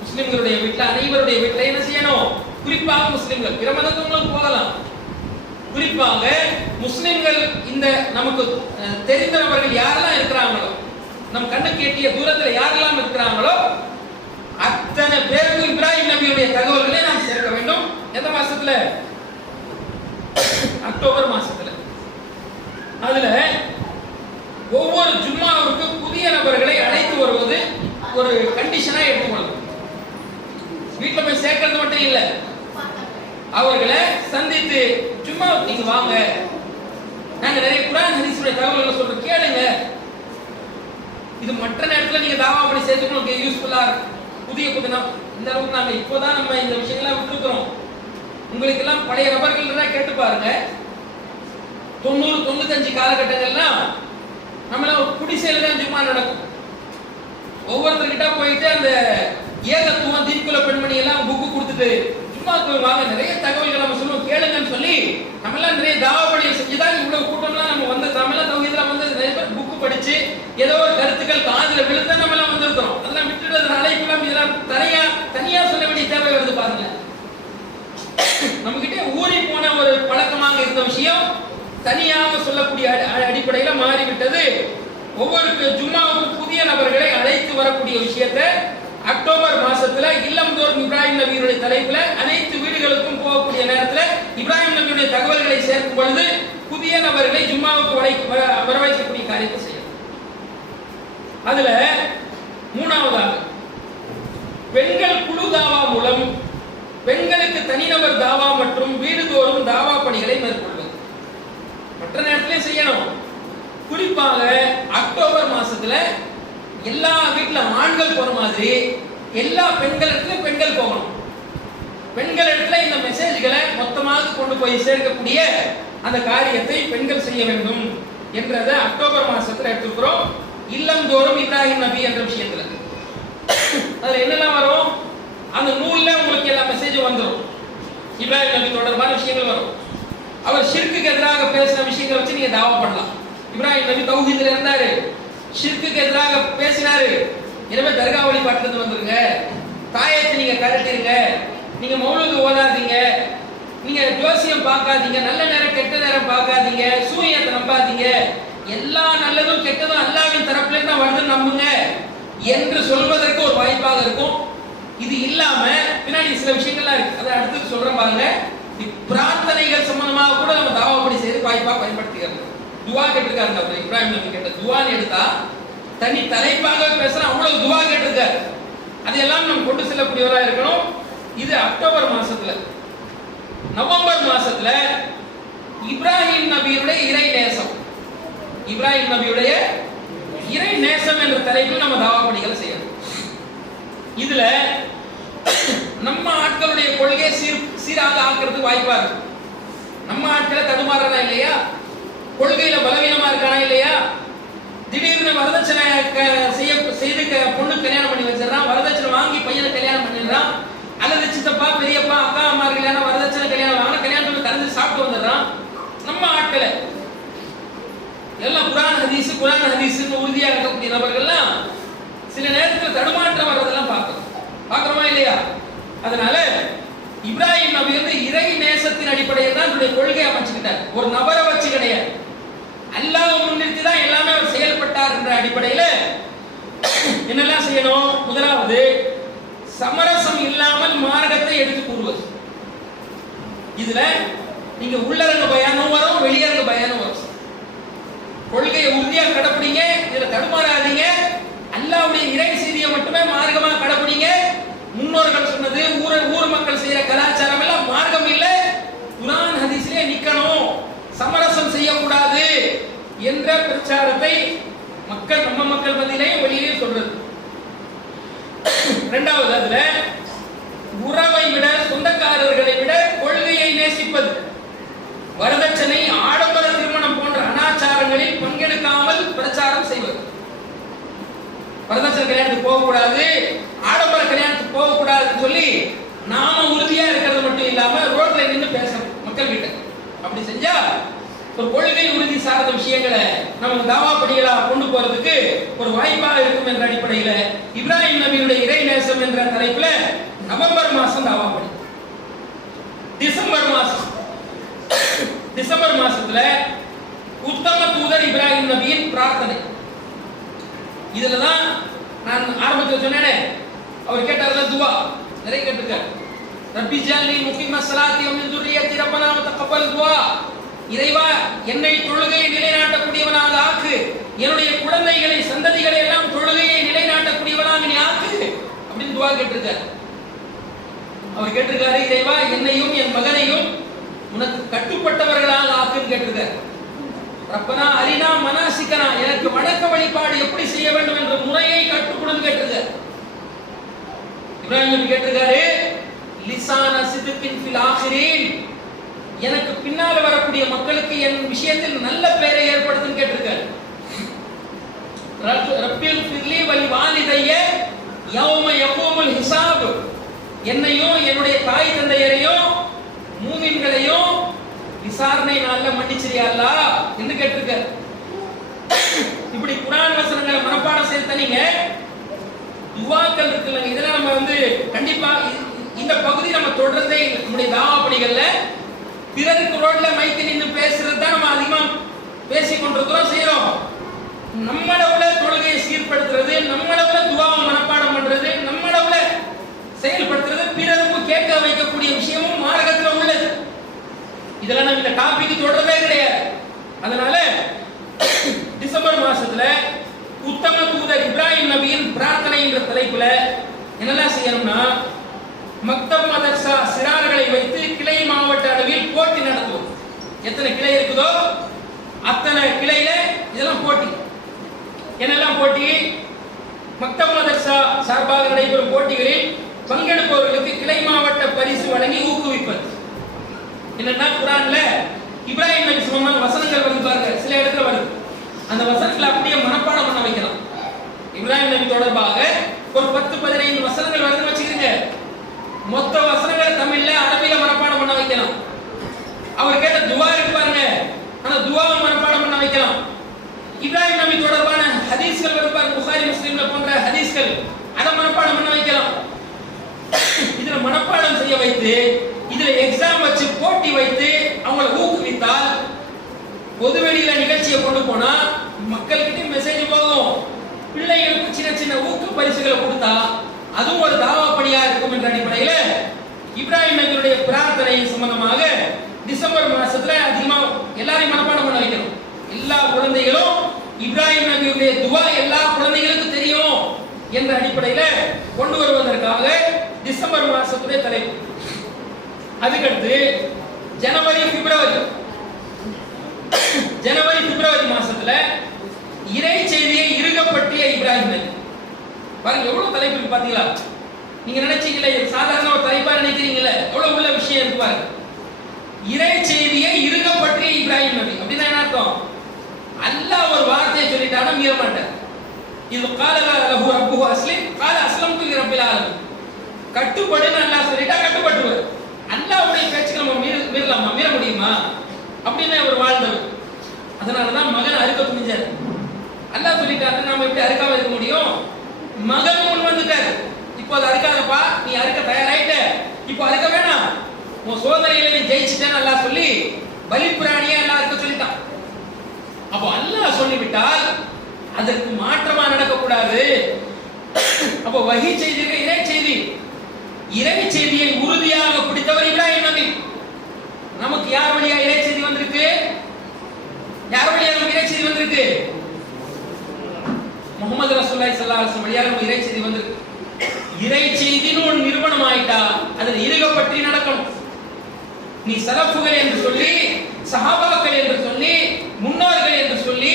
முஸ்லிம்களுடைய வீட்டுல, அனைவருடைய வீட்டுல என்ன செய்யணும்? குறிப்பாக முஸ்லிம்கள், பிற மதத்தவங்களும் போகலாம். குறிப்பாக முஸ்லிம்கள் இந்த நமக்கு தெரிந்தவர்கள் யாரெல்லாம் இருக்கிறாங்களோ, நம் கண்ணுக்கு எட்டிய தூரத்துல யாரெல்லாம் இருக்கிறாங்களோ அத்தனை பேருக்கும் இப்ராஹிம் நபியுடைய தகவல்களை நாம் சேர்க்க வேண்டும். எந்த மாசத்துல? அக்டோபர் மாசத்துல. அதுல ஒவ்வொரு ஜும்மாவுக்கு புதிய நபர்களை அழைத்து வருவது ஒரு கண்டிஷனா எடுத்துக்கொள்ளணும். வீட்டுல போய் சேர்க்கறது மட்டும் இல்ல, அவர்களை சந்தித்து சும்மா நீங்க வாங்க, நாங்க நிறைய குர்ஆன் ஹதீஸுடைய தகவல்களை சொல்றோம், கேளுங்க. இது மற்ற நேரத்துல நீங்க தாவா பண்ணி சேர்த்துக்கணும், யூஸ்ஃபுல்லா இருக்கும். புதிய இந்த அளவுக்கு நாங்க இப்போதான் நம்ம இந்த விஷயங்கள்லாம் விட்டுருக்கிறோம். உங்களுக்கு எல்லாம் பழைய நபர்கள் தான் கேட்டு பாருங்க. 90-95 காலகட்டங்கள்லாம் நம்மள குடிசையில தான் ஜும்மா நடக்கும். ஒவ்வொருத்தர்கிட்ட போயிட்டு அந்த ஏகத்துவம், தீக்குல பெண்மணி எல்லாம் புக்கு கொடுத்துட்டு ஜும்மாக்கு வாங்க, நிறைய தகவல்கள் நம்ம சொல்லுவோம், கேளுங்கன்னு சொல்லி நம்ம எல்லாம் நிறைய தாவா பணியை செஞ்சுதான் இவ்வளவு கூட்டம்லாம் நம்ம வந்து நம்ம எல்லாம் தௌஹீதுல வந்து நிறைய பேர் புக்கு படிச்சு ஏதோ ஒரு கருத்துக்கள் காதுல விழுந்து நம்ம எல்லாம் வந்திருக்கிறோம். அதெல்லாம் விட்டுட்டு அழைப்புலாம் இதெல்லாம் தனியா சொல்ல வேண்டிய தேவை வருது பாருங்க. நம்ம கிட்ட ஊறி போன ஒரு பழக்கமாக இருந்த விஷயம் தனியாக சொல்லக்கூடிய அடிப்படையில மாறிவிட்டது. ஒவ்வொரு ஜும்மாவுக்கும் புதிய நபர்களை அழைத்து வரக்கூடிய விஷயத்தை அக்டோபர் மாசத்துல இல்லந்தோறும் இப்ராஹிம் நபியுடைய தலைப்புல அனைத்து வீடுகளுக்கும் போகக்கூடிய நேரத்துல இப்ராஹிம் நபியுடைய தகவல்களை சேர்க்கும் பொழுது புதிய நபர்களை ஜும்மாவுக்கு வரவைக்கக்கூடிய காரியத்தை செய்யணும். அதுல மூணாவதாக பெண்கள் குழு தாவா மூலம் பெண்களுக்கு தனிநபர் தாவா மற்றும் வீடுதோறும் தாவா பணிகளை மேற்கொள்வது மற்ற நேரத்திலே செய்யணும். குறிப்பாக அக்டோபர் மாசத்துல எல்லா வீட்டுல ஆண்கள் போற மாதிரி எல்லா பெண்களுக்கும் பெண்கள் போகணும். பெண்கள் இடத்துல இந்த மெசேஜ்களை மொத்தமாக கொண்டு போய் சேர்க்கக்கூடிய அந்த காரியத்தை பெண்கள் செய்ய வேண்டும் என்றதை அக்டோபர் மாசத்துல எடுத்துக்கிறோம். இல்லந்தோறும் இப்ராஹிம் நபி என்ற விஷயத்துல அதுல என்னெல்லாம் வரும்? அந்த நூல்ல உங்களுக்கு எல்லா மெசேஜ் வந்துடும். இப்ராஹிம் நபி தொடர்பான விஷயங்கள் வரும். அவர் ஷிர்க்குக்கு எதிராக பேசின விஷயங்களை வச்சு நீங்க தாவா பண்ணலாம். இப்ராஹிம் நபி தௌஹீதுல இருந்தாரு, ஷிர்க்குக்கு எதிராக பேசினாரு. எனவே தர்கா வழிபாட்டிலிருந்து வந்துருங்க, தாயத்தை நீங்க கரட்டிருங்க, நீங்க மௌலூது ஓதாதீங்க, நீங்க ஜோசியம் பார்க்காதீங்க, நல்ல நேரம் கெட்ட நேரம் பார்க்காதீங்க, சூரியத்தை நம்பாதீங்க, எல்லா நல்லதும் கெட்டதும் அல்லாஹ்வின் தரப்புல இருந்து வருதுன்னு நம்புங்க என்று சொல்வதற்கு ஒரு வாய்ப்பாக இருக்கும். இது இல்லாம பின்னாடி சில விஷயங்கள்லாம் இருக்கு, அதை அடுத்து சொல்றேன் பாருங்க. பிரார்த்தனைகள் சம்பந்தமாக கூட நம்ம தாவா பணி செய்து வாய்ப்பா பயன்படுத்திக்கிறது. துவா கேட்டிருக்காங்க அவர் இப்ராஹிம் நபி கேட்ட துவான்னு எடுத்தா தனி தலைப்பாக பேசுறோம், அவ்வளவு துவா கேட்டிருக்காரு. அதையெல்லாம் நம்ம கொண்டு செல்லக்கூடியவரா இருக்கணும். இது அக்டோபர் மாசத்துல. நவம்பர் மாசத்துல இப்ராஹிம் நபியுடைய இறை நேசம், இப்ராஹிம் நபியுடைய இறை நேசம் என்ற தலைப்பில் நம்ம தாவா பணிகளை செய்யணும். இதுல நம்ம ஆட்களுடைய கொள்கையை சீராக ஆக்குறதுக்கு வாய்ப்பா இருக்கு. நம்ம ஆட்களை தடுமாறனா இல்லையா, கொள்கையில பலவீனமா இருக்கானா இல்லையா, திடீர்னு வரதட்சணை செய்து பொண்ணு கல்யாணம் பண்ணி வச்சிடறான், வரதட்சணை வாங்கி பையனை கல்யாணம் பண்ணிடுறான், அல்லது சித்தப்பா பெரியப்பா அக்கா அம்மார்களான வரதட்சணை கல்யாணம் வாங்கின கல்யாணம் கலந்து சாப்பிட்டு வந்துடுறான். நம்ம ஆட்களை எல்லாம் குரான் ஹதீஸ்னு உறுதியாக இருக்கக்கூடிய நபர்கள்லாம் சில நேரத்தில் தடுமாற்றம் வர்றதெல்லாம் பார்க்கிறோமா இல்லையா? அதனால இப்ராஹிம் நபி வந்து இறை நேசத்தின் அடிப்படையில் தான் தன்னுடைய கொள்கையை அமைச்சுக்கிட்டார். ஒரு நபரை வச்சு கிடையாது, அல்லாஹ் முன்னிறுத்தி தான் எல்லாமே அவர் செயல்பட்டார் என்ற அடிப்படையில் என்னெல்லாம் செய்யணும்? முதலாவது, சமரசம் இல்லாமல் மார்க்கத்தை எடுத்து கூறுவது. இதுல நீங்க உள்ளரங்க பயானும் வரும், வெளியரங்க பயானும் வரும். கொள்கையை உறுதியா கடைப்பிடிங்க, இதுல தடுமாறாதீங்க. அல்லாஹ்வுடைய இறை செய்தியை மட்டுமே மார்க்கமா கடைப்பிடிங்க. முன்னோர்கள் சொன்னது, ஊர் மக்கள் செய்யற கலாச்சாரம் எல்லாம் மார்க்கம் இல்லை, குர்ஆன் ஹதீஸ்லயே நிக்கணும், சமரசம் செய்யக்கூடாது என்ற பிரச்சாரத்தை நம்ம மக்கள் மத்தியிலேயே வெளியிலே சொல்றது. இரண்டாவது, அதுல உறவை விட, சொந்தக்காரர்களை விட கொள்கையை நேசிப்பது. வரதட்சணை, ஆடம்பர திருமணம் போன்ற அனாச்சாரங்களில் பங்கெடுக்காமல் பிரச்சாரம் செய்வது. வரதட்சணை கல்யாணத்துக்கு போகக்கூடாது, ஆடம்பர கல்யாணத்துக்கு போகக்கூடாதுன்னு சொல்லி நாம உறுதியா இருக்கிறது மட்டும் இல்லாம ரோட்ல நின்று பேசணும் மக்கள் கிட்ட. அப்படி செஞ்சா ஒரு கொள்கை உறுதி சார்ந்த விஷயங்களை நமக்கு தாவா பணிகளா கொண்டு போறதுக்கு ஒரு வாய்ப்பாக இருக்கும் என்ற அடிப்படையில இப்ராஹிம் நபியுடைய இறை நேசம் என்ற தலைப்புல நவம்பர் மாசம் தாவா பணி. டிசம்பர் மாசத்துல உத்தம தூதர் இப்ராஹிம் நபியின் பிரார்த்தனை. இதுலதான் நான் ஆரம்பத்தில் சொன்னேன், அவர் கேட்டார்ல துவா, நிறைய கேட்டிருக்கார். ரப்பி ஜஅல்னி முகீம ஸலாத்தி வ மின் ذُرِّيَّتِي ரப்பனா வ தகப்பல் துஆ. இறைவா, என்னை தொழுகையை நிலைநாட்டக்கூடியவனாக ஆக்கு, என்னுடைய குழந்தைகளை சந்ததிகளை எல்லாம் தொழுகையை நிலைநாட்டக்கூடியவனாக நீ ஆக்கு அப்படின்னு துஆ கேட்டிருக்கார். அவர் கேட்டிருக்காரு, இறைவா என்னையும் என் மகனையும் உனக்கு கட்டுப்பட்டவர்களாக ஆக்குன்னு கேட்டிருக்கார். ரப்பனா அரினா மனாசிக்கனா, எனக்கு வணக்க வழிபாடு எப்படி செய்ய வேண்டும் என்ற முறையை கற்றுக்கொடுன்னு கேட்டிருக்கார். இப்ராஹிம் நபி கேட்டிருக்காரு, லிசான சிதுக்கின் ஃபில் ஆகிரீன், எனக்கு பின்னால் வரக்கூடிய மக்களுக்கு என் விஷயத்தில் நல்ல பெயரை ஏற்படுத்துன்னு கேட்டிருக்காரு. ரப்பில் ஃபிர்லி வல் வாலிதைய யௌம யகூமுல் ஹிசாப், என்னையும் என்னுடைய தாய் தந்தையரையும் மூமின்களையும் விசாரணை நாள்ல மன்னிச்சிரியா அல்லாஹ் என்று கேட்டிருக்காரு. இப்படி குர்ஆன் வசனங்களை மனப்பாடம் செய்து தனிங்க துவாக்கள் இருக்குல்ல, இதெல்லாம் நம்ம வந்து கண்டிப்பா இந்த பகுதி நம்ம தொடர்ந்தே நம்முடைய தாவா பணிகள்ல பிறருக்கு ரோட்ல மைக்கு நின்று பேசுறது தான் நம்ம அதிகமா பேசிக் கொண்டிருக்கிறோம், செய்யறோம். நம்மளவுல தொழுகையை சீர்படுத்துறது, நம்மளவுல துவாவை மனப்பாடம் பண்றது, நம்மளவுல செயல்படுத்துறது, பிறருக்கு கேட்க வைக்கக்கூடிய விஷயமும் மார்க்கத்துல உள்ளது. இதெல்லாம் நம்ம இந்த டாபிக் தொடரவே கிடையாது. அதனால டிசம்பர் மாசத்துல உத்தம தூதர் இப்ராஹிம் நபியின் பிரார்த்தனை என்ற தலைப்புல என்னெல்லாம் செய்யணும்னா, மக்தப் மதர்சா சிறார்களை வைத்து கிளை மாவட்ட அளவில் போட்டி நடத்துவோம். எத்தனை கிளை இருக்குதோ அத்தனை கிளையில இதெல்லாம் போட்டி. என்னெல்லாம் போட்டி? மக்தப் மதர்சா சார்பாக நடைபெறும் போட்டிகளில் பங்கெடுப்பவர்களுக்கு கிளை மாவட்ட பரிசு வழங்கி ஊக்குவிப்பது. என்னன்னா, குர்ஆன்ல இப்ராஹிம் நபி சொன்ன வசனங்கள் வந்து பாருங்க, சில இடத்துல வருது. அந்த வசனங்களை அப்படியே மனப்பாடம் பண்ண வைக்கலாம். இப்ராஹிம் நபி தொடர்பாக ஒரு 10-15 வசனங்கள் வருதுன்னு வச்சுக்கிறீங்க, மொத்த வசனங்களை தமிழ்ல அரபியில மனப்பாடம் பண்ண வைக்கலாம். அவர் கேட்ட துவா இருக்கு பாருங்க, அந்த துவாவை மனப்பாடம் பண்ண வைக்கலாம். இப்ராஹிம் நபி தொடர்பான ஹதீஸ்கள் வருது பாருங்க, புகாரி முஸ்லிம்ல போன்ற ஹதீஸ்கள், அதை மனப்பாடம் பண்ண வைக்கலாம். இதுல மனப்பாடம் செய்ய வைத்து இதுல எக்ஸாம் வச்சு போட்டி வைத்து அவங்களை ஊக்குவித்தால், பொதுவெளியில நிகழ்ச்சியை கொண்டு போனா மக்கள்கிட்ட மெசேஜ் போகும். பிள்ளைகளுக்கு சின்ன சின்ன ஊக்கு பரிசுகளை கொடுத்தா அதுவும் ஒரு தாவா பணியா இருக்கும் என்ற அடிப்படையில இப்ராஹிம் நபியுடைய பிரார்த்தனை சம்பந்தமாக டிசம்பர் மாசத்துல அதிகமா எல்லாரையும் மனப்பாடம் பண்ண வைக்கணும். எல்லா குழந்தைகளும் இப்ராஹிம் நபியுடைய துவா எல்லா குழந்தைகளுக்கும் தெரியும் என்ற அடிப்படையில கொண்டு வருவதற்காக டிசம்பர் மாசத்துடைய தலைப்பு. அதுக்கடுத்து ஜனவரி பிப்ரவரி மாசத்துல இறை செய்தியை இறுக பற்றிய இப்ராஹிம் நபி. பாருங்க எவ்வளவு தலைப்பு பாத்தீங்களா? நீங்க நினைச்சீங்களே சாதாரண ஒரு தலைப்பா நினைக்கிறீங்களே, எவ்வளவு உள்ள விஷயம் இருக்கு பாருங்க. இறை செய்தியை இருக பற்றிய இப்ராஹிம் நபி அப்படின்னா என்ன அர்த்தம்? அல்லாஹ் ஒரு வார்த்தையை சொல்லிட்டானா மீற மாட்டார். இது கால லஹு ரப்புஹு அஸ்லிம் கால அஸ்லம்து லிரப்பில் ஆலமீன். கட்டுப்படுன்னு அல்லாஹ் சொல்லிட்டா கட்டுப்பட்டுவார். அல்லாஹ்வுடைய பேச்சுக்கு நம்ம மீறலாமா? மீற முடியுமா? அப்படின்னு அவர் வாழ்ந்தவர். அதனாலதான் மகன் அறுக்க துணிஞ்சார். அல்லாஹ் சொல்லிட்டாரு, நாம எப்படி அறுக்காம இருக்க முடியும்? மகன் முன் வந்துட்டாரு, இப்போ அது அறுக்காதப்பா, நீ அறுக்க தயாராயிட்ட, இப்போ அறுக்க வேணாம், உன் சோதனையில நீ ஜெயிச்சிட்டேன்னு அல்லாஹ் சொல்லி பலிப்பிராணியை அல்லாஹ் அறுக்க சொல்லிட்டான். அப்போ அல்லாஹ் சொல்லிவிட்டால் அதற்கு மாற்றமா நடக்கக்கூடாது. அப்போ வஹி செய்திக்கு இறை செய்தி, இறை செய்தியை உறுதியாக பிடித்தவர் இப்ராஹிம் நபி. நமக்கு யார் வழியா இறை செய்தி வந்திருக்கு? யார் வழியா நமக்கு இறை செய்தி வந்திருக்கு? முஹம்மது ரசூலுல்லாஹி ஸல்லல்லாஹு அலைஹி வஸல்லம் வழியா நமக்கு இறை செய்தி வந்திருக்கு. இறை செய்தின்னு ஒரு நிறுவனம் ஆயிட்டா அதில் இருக பற்றி நடக்கணும். நீ சலஃபுகள் என்று சொல்லி, சஹாபாக்கள் என்று சொல்லி, முன்னோர்கள் என்று சொல்லி,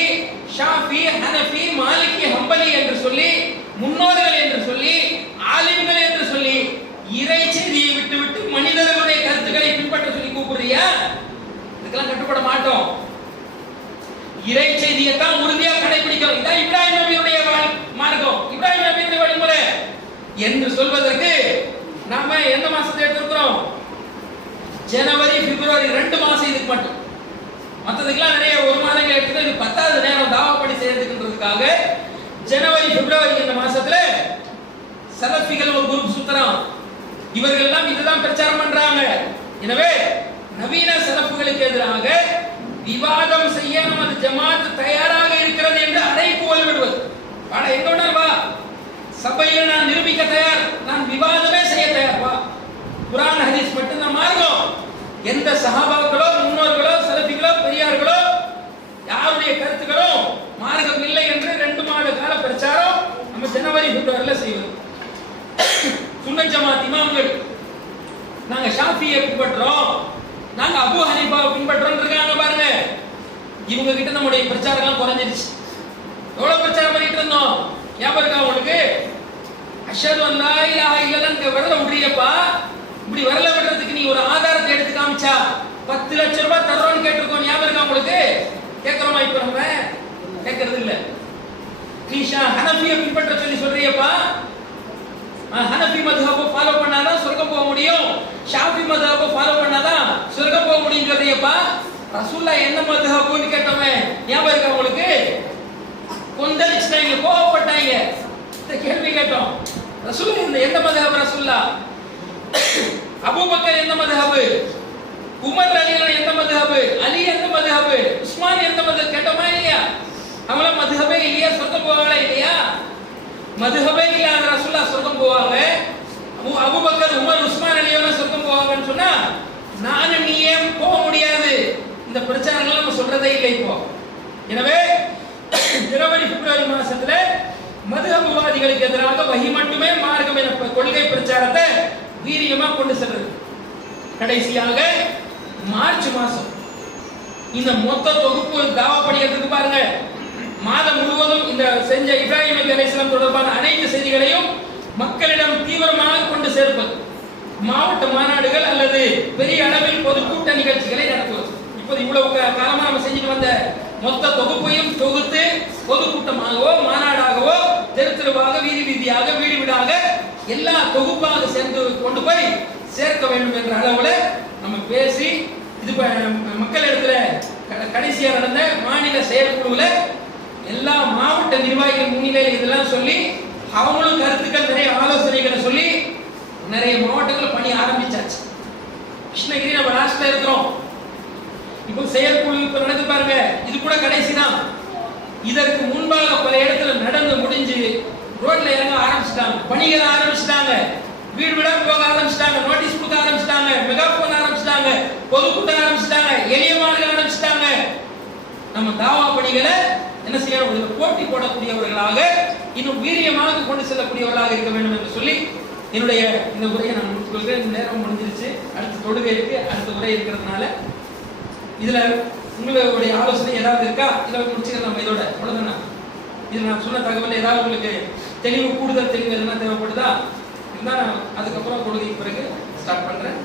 ஷாஃபி, ஹனஃபி, மாலிகி, ஹம்பலி என்று சொல்லி, முன்னோர்கள் என்று சொல்லி, ஆலிம்கள் என்று சொல்லி, இறை செய்தியை விட்டுவிட்டு மனிதர்களுடைய கருத்துக்களை பின்பற்ற சொல்லி கூப்பிடுறியா? இதுக்கெல்லாம் கட்டுப்பட மாட்டோம். இறை செய்தியை தான் உறுதியாக கடைபிடிக்கிறோம். இதான் இப்ராஹிம் நபியுடைய மார்க்கம், இப்ராஹிம் நபியுடைய வழிமுறை என்று சொல்வதற்கு நாம எந்த மாசத்தை எடுத்திருக்கிறோம்? ஜனவரி, பிப்ரவரி 2 மாசம் இதுக்கு மட்டும். மற்றதுக்கெல்லாம் நிறைய ஒரு மாதங்கள் எடுத்துட்டு இது 10வது நேரம் தாவா படி செய்யறதுக்குன்றதுக்காக ஜனவரி, பிப்ரவரி இந்த மாசத்துல சலஃபிகள் ஒரு குரூப் சுத்தரம், இவர்கள் எல்லாம் இதுதான் பிரச்சாரம் பண்றாங்க. எனவே நவீன சலஃபுகளுக்கு எதிராக விவாதம் செய்ய நமது ஜமாத் தயாராக இருக்கிறது என்று அழைப்புகள் விடுவது. வாடா, எங்க வேணாலும் வா, சபையில் நான் நிரூபிக்க தயார், நான் விவாதமே செய்ய தயார், வா. குர்ஆன் ஹதீஸ் மட்டும் தான் மார்க்கம். எந்த சஹாபாக்களோ, முன்னோர்களோ, சலஃபிகளோ, பெரியார்களோ யாருடைய கருத்துக்களோ மார்க்கம் இல்லை என்று 2 மாத கால பிரச்சாரம் நம்ம ஜனவரி, பிப்ரவரியில செய்வோம். சுன்னத் ஜமாத் இமாம்கள் நாங்க ஷாஃபியை பின்பற்றோம், நாங்க அபூ ஹனீஃபாவை பின்பற்றோம் இருக்காங்க பாருங்க. இவங்க கிட்ட நம்முடைய பிரச்சாரம் குறைஞ்சிருச்சு. எவ்வளவு பிரச்சாரம் பண்ணிட்டு இருந்தோம் ஞாபகம் இருக்கா உங்களுக்கு? அஷ்ஹது அன் லா இலாஹா இல்லல்லாஹ் விரல விடுறியப்பா, இப்படி விரல விடுறதுக்கு நீ ஒரு ஆதாரத்தை எடுத்து காமிச்சா 10 லட்சம் ரூபாய் தர்றோம்னு கேட்டிருக்கோம். ஞாபகம் இருக்கா உங்களுக்கு? கேட்கிறோமா? இப்ப நம்ம கேட்கறது இல்ல. நீ ஹனஃபியை பின்பற்ற சொல்லி சொல்றியப்பா, ஹனஃபி மத்ஹபை ஃபாலோ பண்ணாதான் சொர்க்கம் போக முடியும், ஷாஃபி மத்ஹபை ஃபாலோ பண்ணாதான் சொர்க்கம் போக முடியும் சொல்றியப்பா. ரசூலுல்லாஹ் என்ன மத்ஹபுன்னு கேட்டோமே, ஞாபகம் இருக்கா உங்களுக்கு? கொந்தளிச்சிட்டாங்க, கோவப்பட்டாங்க. இந்த கேள்வி கேட்டோம், ரசூலுல்லாஹ் எந்த மத்ஹப்? ரசூலுல்லாஹ் அபூபக்கர் எந்த மத்ஹப்? உமர் ரலியல்லாஹு எந்த மத்ஹப்? அலி எந்த மத்ஹப்? உஸ்மான் எந்த மத்ஹப்? கேட்டோமா இல்லையா? அவங்கள மத்ஹபே இல்லையா, சொர்க்கம் போவாங்களா இல்லையா? மதுஹபே இல்லாத ரசூலுல்லாஹ் சொர்க்கம் போவாங்க, அபூபக்கர், உமர், உஸ்மான் அலியெல்லாம் சொர்க்கம் போவாங்கன்னு சொன்னா நானும் நீ ஏன் போக முடியாது? இந்த பிரச்சாரங்கள் நம்ம சொல்றதே இல்லை இப்போ. எனவே ஜனவரி, பிப்ரவரி மாசத்துல மதுஹபுவாதிகளுக்கு எதிராக வஹி மட்டுமே மார்க்கம் என கொள்கை பிரச்சாரத்தை வீரியமா கொண்டு செல்றது. கடைசியாக மார்ச் மாசம் இந்த மொத்த தொகுப்பு தாவா படிக்கிறதுக்கு பாருங்க, மாதம் முழுவதும் இந்த செஞ்ச இப்ராஹிம் நபி அலைஹிஸ்ஸலாம் தொடர்பான அனைத்து செய்திகளையும் மக்களிடம் தீவிரமாக கொண்டு சேர்ப்பது, மாவட்ட மாநாடுகள் அல்லது பெரிய அளவில் பொதுக்கூட்ட நிகழ்ச்சிகளை நடத்துவது. இப்போது இவ்வளவு காலமா நம்ம செஞ்சுட்டு வந்த மொத்த தொகுப்பையும் தொகுத்து பொதுக்கூட்டமாகவோ, மாநாடாகவோ, தெரு தெருவாக, வீதி வீதியாக, வீடு வீடாக எல்லா தொகுப்பாக சேர்ந்து கொண்டு போய் சேர்க்க வேண்டும் என்ற அளவுல நம்ம பேசி இது மக்கள் இடத்துல கடைசியா நடந்த மாநில செயற்குழுவுல எல்லா மாவட்ட நிர்வாகிகள் முன்னிலையில் இதெல்லாம் சொல்லி அவங்களும் கருத்துக்கள் நிறைய ஆலோசனைகளை சொல்லி நிறைய மாவட்டங்கள் பணி ஆரம்பிச்சாச்சு. கிருஷ்ணகிரி நம்ம லாஸ்ட்ல இருக்கிறோம். இப்போ செயற்குழு இப்ப நடந்து பாருங்க, இது கூட கடைசி தான். இதற்கு முன்பாக பல இடத்துல நடந்து முடிஞ்சு ரோட்ல இறங்க ஆரம்பிச்சிட்டாங்க, பணிகளை ஆரம்பிச்சிட்டாங்க, வீடு வீடா போக ஆரம்பிச்சிட்டாங்க, நோட்டீஸ் கொடுக்க ஆரம்பிச்சிட்டாங்க, மெகாபோன் ஆரம்பிச்சிட்டாங்க, பொதுக்கூட்டம் ஆரம்பிச்சிட்டாங்க, எளிய மாநிலம் ஆரம்பிச்சிட்டாங்க. நம்ம தாவா பணிகளை என்ன செய்யணும்? போட்டி போடக்கூடியவர்களாக இன்னும் வீரியமாக கொண்டு செல்லக்கூடியவர்களாக இருக்க வேண்டும் என்று சொல்லி என்னுடைய இந்த உரையை நான் முடித்துக் கொள்கிறேன். இந்த நேரம் முடிஞ்சிருச்சு, அடுத்த தொடுகை இருக்கு, அடுத்த உரை இருக்கிறதுனால இதுல உங்களுடைய ஆலோசனை ஏதாவது இருக்கா? இதை முடிச்சுக்கலாம் நம்ம இதோட. அவ்வளவுதானா? இது நான் சொன்ன தகவல் ஏதாவது உங்களுக்கு தெளிவு, கூடுதல் தெளிவு எதுனா தேவைப்படுதா? நான் அதுக்கப்புறம் தொழுகைக்கு பிறகு ஸ்டார்ட் பண்றேன்.